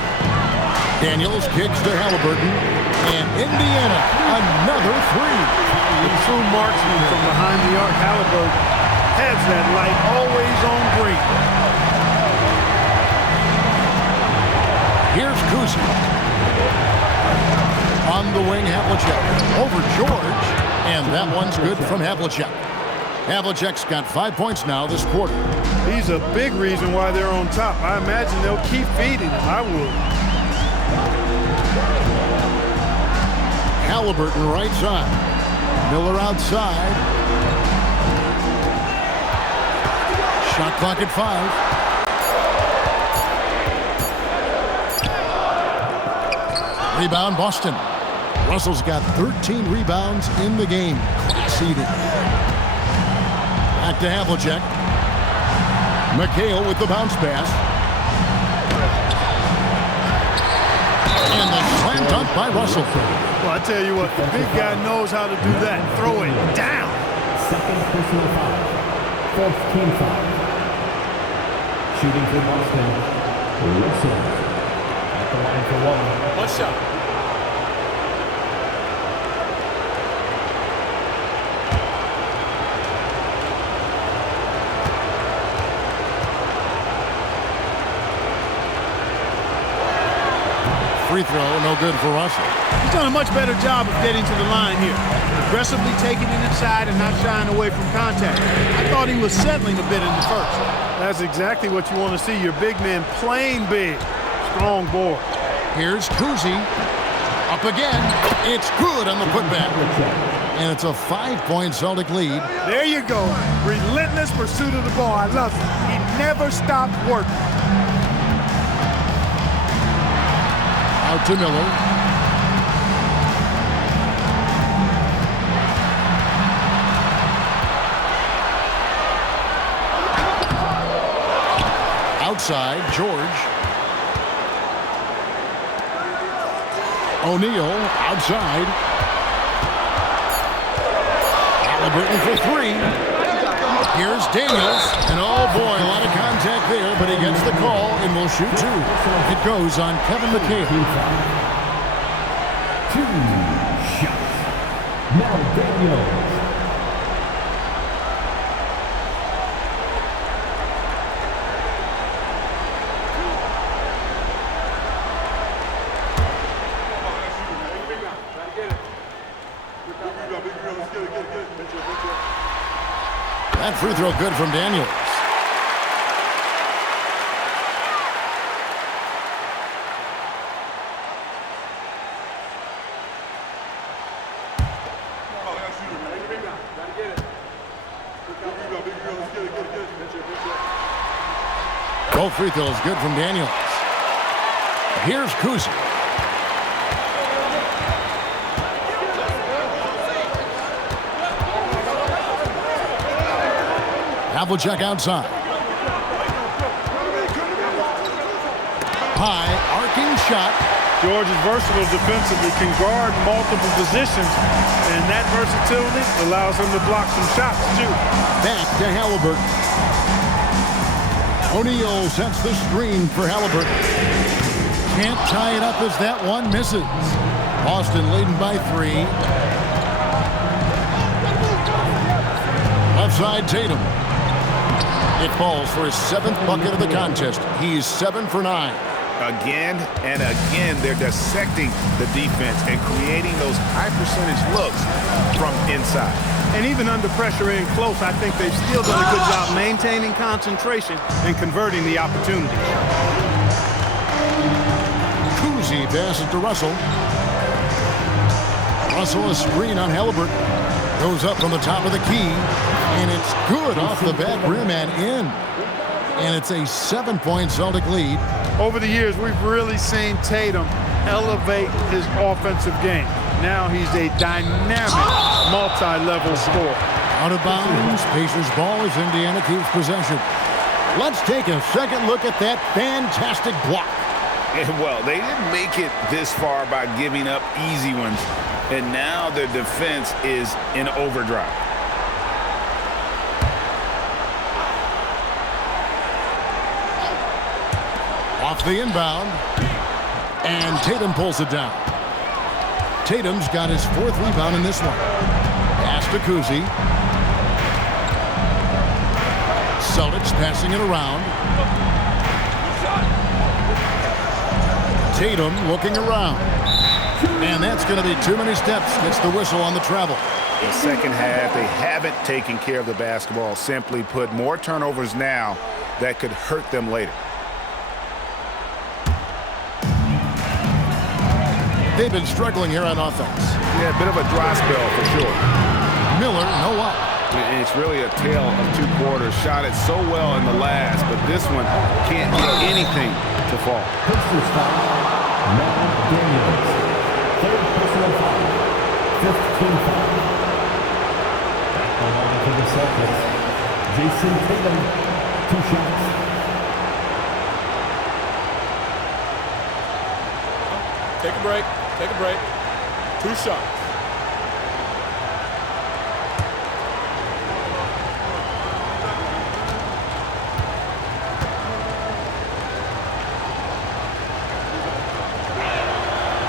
Daniels kicks to Halliburton. And Indiana, another 3. The true marksman from behind the arc, Halliburton, has that light always on green. Here's Kuzi. On the wing, Havlicek. Over George. And that one's good from Havlicek. Havlicek's got 5 points now this quarter. He's a big reason why they're on top. I imagine they'll keep feeding him. I would. Halliburton right side. Miller outside. Shot clock at 5. Rebound, Boston. Russell's got 13 rebounds in the game. Class-eating. Back to Havlicek. McHale with the bounce pass. And the slam dunk by Russell. Well, I tell you what, the big guy knows how to do that. Throw it down. Second personal foul. Fourth team foul. Shooting for Boston. Russell. At the line for 1. 1 shot. Free throw, no good for Russell. He's done a much better job of getting to the line here. Aggressively taking it inside and not shying away from contact. I thought he was settling a bit in the first. That's exactly what you want to see. Your big man playing big. Strong board. Here's Kuzi. Up again. It's good on the putback. And it's a 5-point Celtic lead. There you go. Relentless pursuit of the ball. I love it. He never stopped working. Out to Miller. Outside, George. O'Neal outside. Halliburton for three. Here's Daniels, and oh boy, a lot of contact there, but he gets the call and will shoot two. It goes on Kevin McHale. 2 shots. Now Daniels. That free throw good from Daniels. Both free throws good from Daniels. Here's Kuzi. Havlicek outside. High, arcing shot. George is versatile defensively, can guard multiple positions, and that versatility allows him to block some shots, too. Back to Halliburton. O'Neal sets the screen for Halliburton. Can't tie it up as that one misses. Boston leading by 3. Left side, Tatum. It falls for his 7th bucket of the contest. He's 7 for 9. Again and again, they're dissecting the defense and creating those high-percentage looks from inside. And even under pressure in close, I think they've still done a good job maintaining concentration and converting the opportunity. Kuzi passes to Russell. Russell a screen on Halliburton. Goes up from the top of the key, and it's good off the back rim and in. And it's a 7-point Celtic lead. Over the years, we've really seen Tatum elevate his offensive game. Now he's a dynamic, multi-level scorer. Out of bounds, Pacers ball as Indiana keeps possession. Let's take a second look at that fantastic block. Well, they didn't make it this far by giving up easy ones, and now their defense is in overdrive. Off the inbound, and Tatum pulls it down. Tatum's got his 4th rebound in this one. Pass to Kuzi. Celtics passing it around. Tatum looking around. And that's going to be too many steps. Gets the whistle on the travel. The second half, they haven't taken care of the basketball. Simply put, more turnovers now that could hurt them later. They've been struggling here on offense. Yeah, a bit of a dry spell for sure. Miller, no up. And it's really a tale of 2 quarters. Shot it so well in the last, but this one can't get anything to fall. Pistons foul. Now Daniels. 3rd personal foul. 5th team foul. Back on line for the Celtics. Jason Tatum. 2 shots. Take a break. Take a break. 2 shots.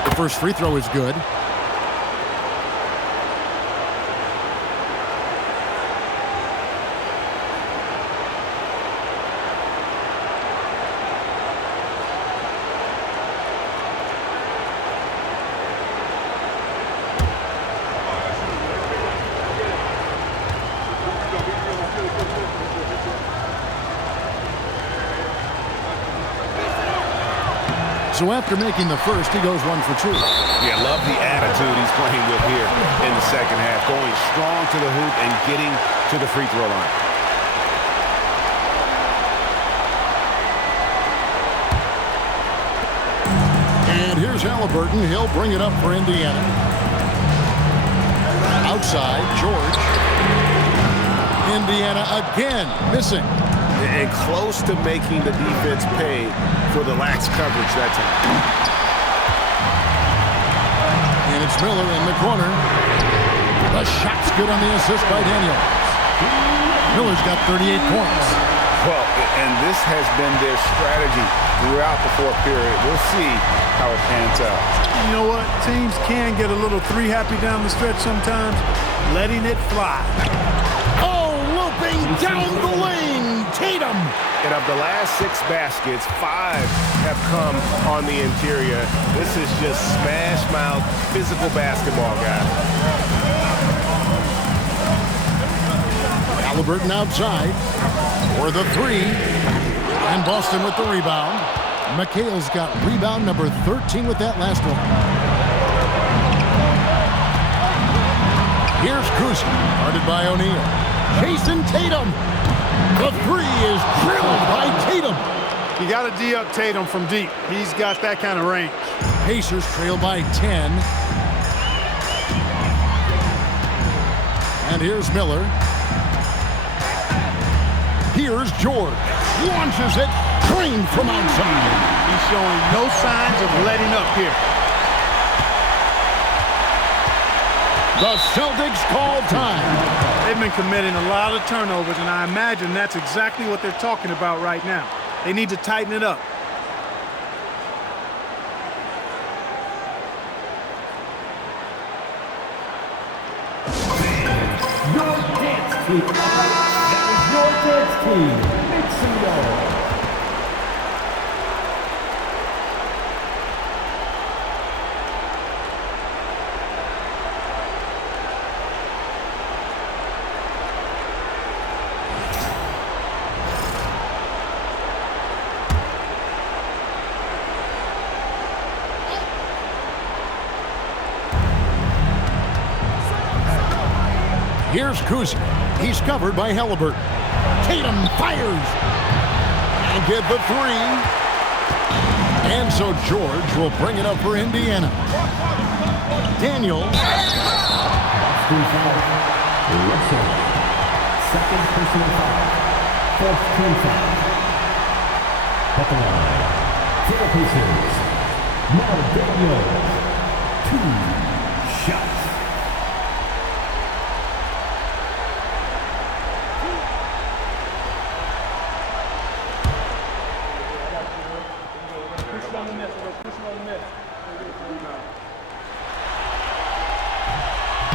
The first free throw is good. So after making the first, he goes 1 for 2. Yeah, love the attitude he's playing with here in the second half. Going strong to the hoop and getting to the free throw line. And here's Halliburton. He'll bring it up for Indiana. Outside, George. Indiana again missing. And close to making the defense pay for the lax coverage that time. And it's Miller in the corner. The shot's good on the assist by Daniels. Miller's got 38 points. Well, and this has been their strategy throughout the fourth period. We'll see how it pans out. You know what? Teams can get a little three-happy down the stretch sometimes, letting it fly. Oh, looping down the lane. Tatum. And of the last 6 baskets, 5 have come on the interior. This is just smash-mouth physical basketball, guys. Halliburton outside for the 3. And Boston with the rebound. McHale's got rebound number 13 with that last one. Here's Kuzma, guarded by O'Neal. Jason Tatum. The 3 is drilled by Tatum. You got to D up Tatum from deep. He's got that kind of range. Pacers trail by 10. And here's Miller. Here's George. Launches it. Drained from outside. He's showing no signs of letting up here. The Celtics call time. They've been committing a lot of turnovers, and I imagine that's exactly what they're talking about right now. They need to tighten it up. Your dance team. That is your dance team. Make some noise. Here's Kuzma. He's covered by Halliburton. Tatum fires. And get the 3. And so George will bring it up for Indiana. Daniels. Boston foul. Russell. Second personal foul. Fourth team foul. At the line. For the Pacers. Now Daniels. 2 shots.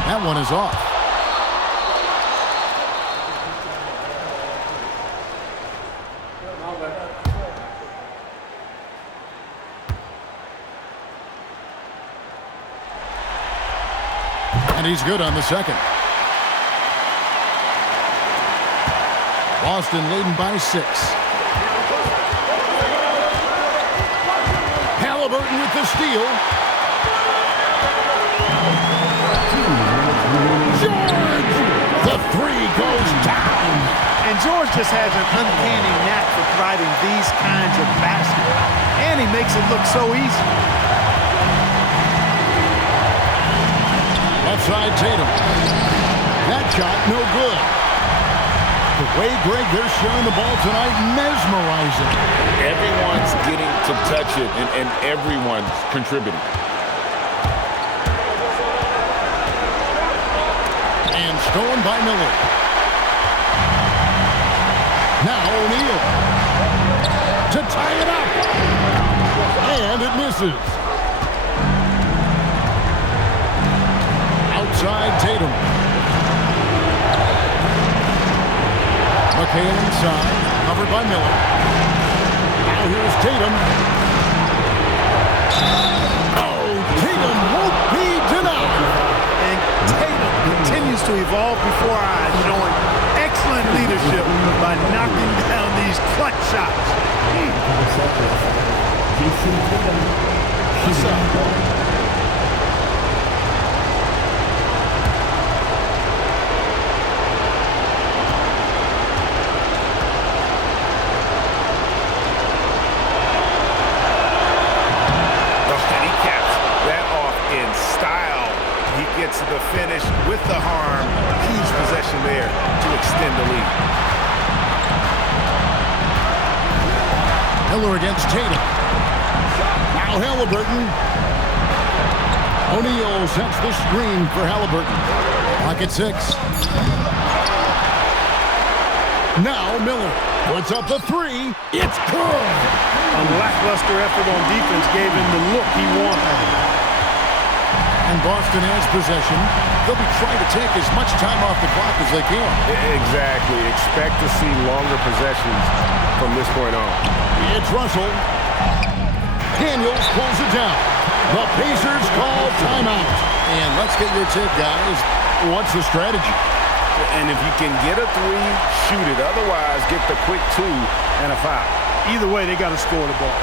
That one is off. And he's good on the second. Boston leading by 6. Halliburton with the steal. George! The 3 goes down. And George just has an uncanny knack for providing these kinds of baskets. And he makes it look so easy. Offside Tatum. That shot no good. The way, Greg, they're sharing the ball tonight, mesmerizing. Everyone's getting to touch it, and everyone's contributing. And stolen by Miller. Now O'Neal. To tie it up. And it misses. Outside Tatum. McHale inside. Covered by Miller. Now here's Tatum. Oh, Tatum won't be denied. And Tatum continues to evolve before our eyes, showing excellent leadership by knocking down these clutch shots. Jason Tatum. What's up? Gets the finish with the harm. Huge possession there to extend the lead. Miller against Tatum. Now Halliburton. O'Neal sets the screen for Halliburton. Clock at 6. Now Miller puts up the 3. It's good. A lackluster effort on defense gave him the look he wanted. And Boston has possession. They'll be trying to take as much time off the clock as they can. Exactly. Expect to see longer possessions from this point on. It's Russell. Daniels pulls it down. The Pacers call timeout. And let's get your take, guys. What's the strategy? And if you can get a 3, shoot it. Otherwise, get the quick 2 and a foul. Either way, they got to score the ball.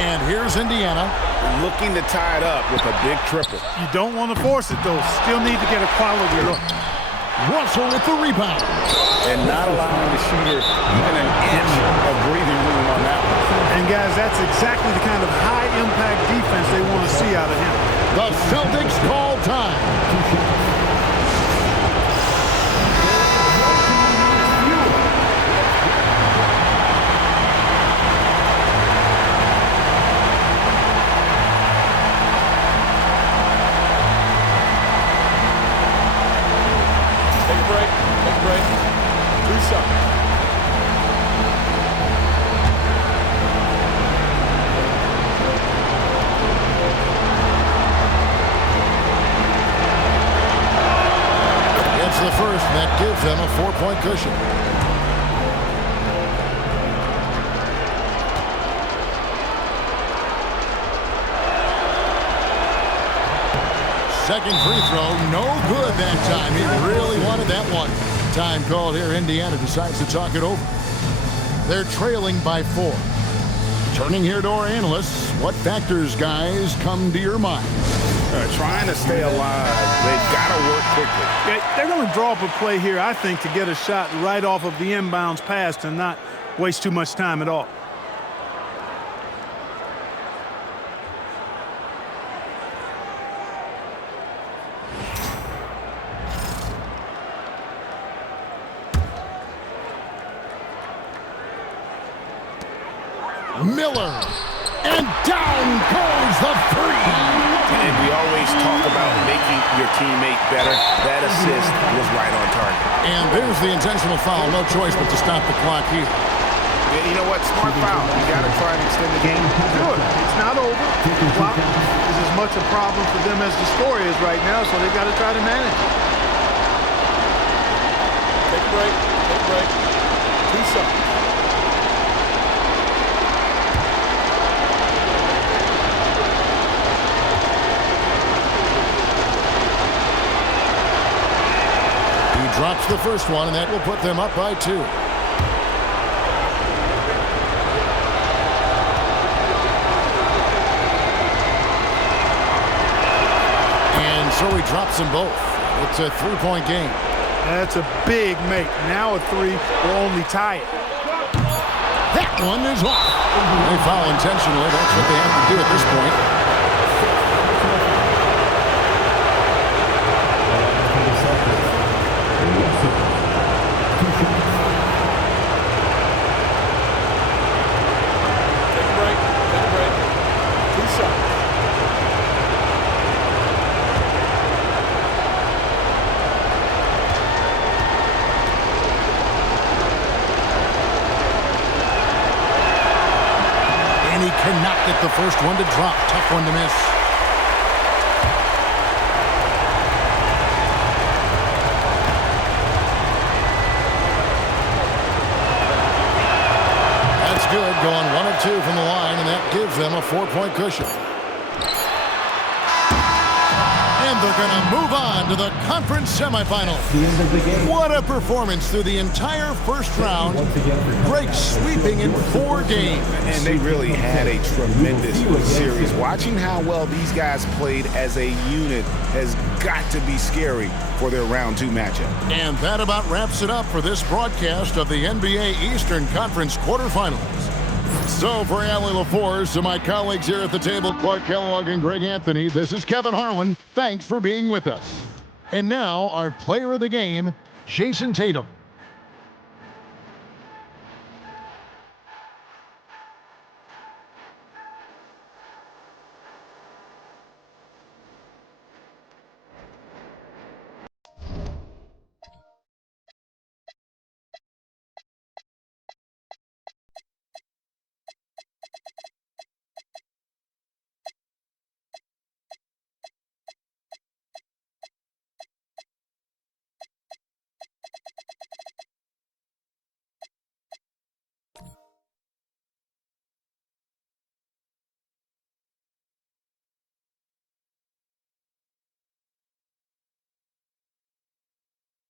And here's Indiana. Looking to tie it up with a big triple. You don't want to force it, though. Still need to get a quality look. Russell with the rebound. And not allowing the shooter even an inch of breathing room on that one. And, guys, that's exactly the kind of high-impact defense they want to see out of him. The Celtics call time. The first, that gives them a 4-point cushion. Second free throw, no good that time. He really wanted that one. Time called here. Indiana decides to talk it over. They're trailing by 4. Turning here to our analysts, what factors, guys, come to your mind? Trying to stay alive. They've got to work quickly. They're going to draw up a play here, I think, to get a shot right off of the inbounds pass and not waste too much time at all. Miller, and down goes the 3. And we always talk about making your teammate better. That assist was right on target. And there's the intentional foul. No choice but to stop the clock here. Yeah, you know what? Smart foul. You got to try and extend the game. Good. It's not over. The clock is as much a problem for them as the score is right now, so they've got to try to manage it. Take a break. Take a break. 2 shots. Drops the first one, and that will put them up by 2. And so he drops them both. It's a 3-point game. That's a big make. Now a 3 will only tie it. That one is off. They foul intentionally. That's what they have to do at this point. Cannot get the first one to drop. Tough one to miss. That's good. Going 1 of 2 from the line, and that gives them a 4-point cushion. And they're going to move on to the conference semifinals. The end of the game. What a performance through the entire first round. Once again, Break sweeping in 4 games. And they really had a tremendous series. Watching how well these guys played as a unit has got to be scary for their round 2 matchup. And that about wraps it up for this broadcast of the NBA Eastern Conference quarterfinals. So for Allie LaForce and my colleagues here at the table, Clark Kellogg and Greg Anthony, this is Kevin Harlan. Thanks for being with us. And now our player of the game, Jason Tatum.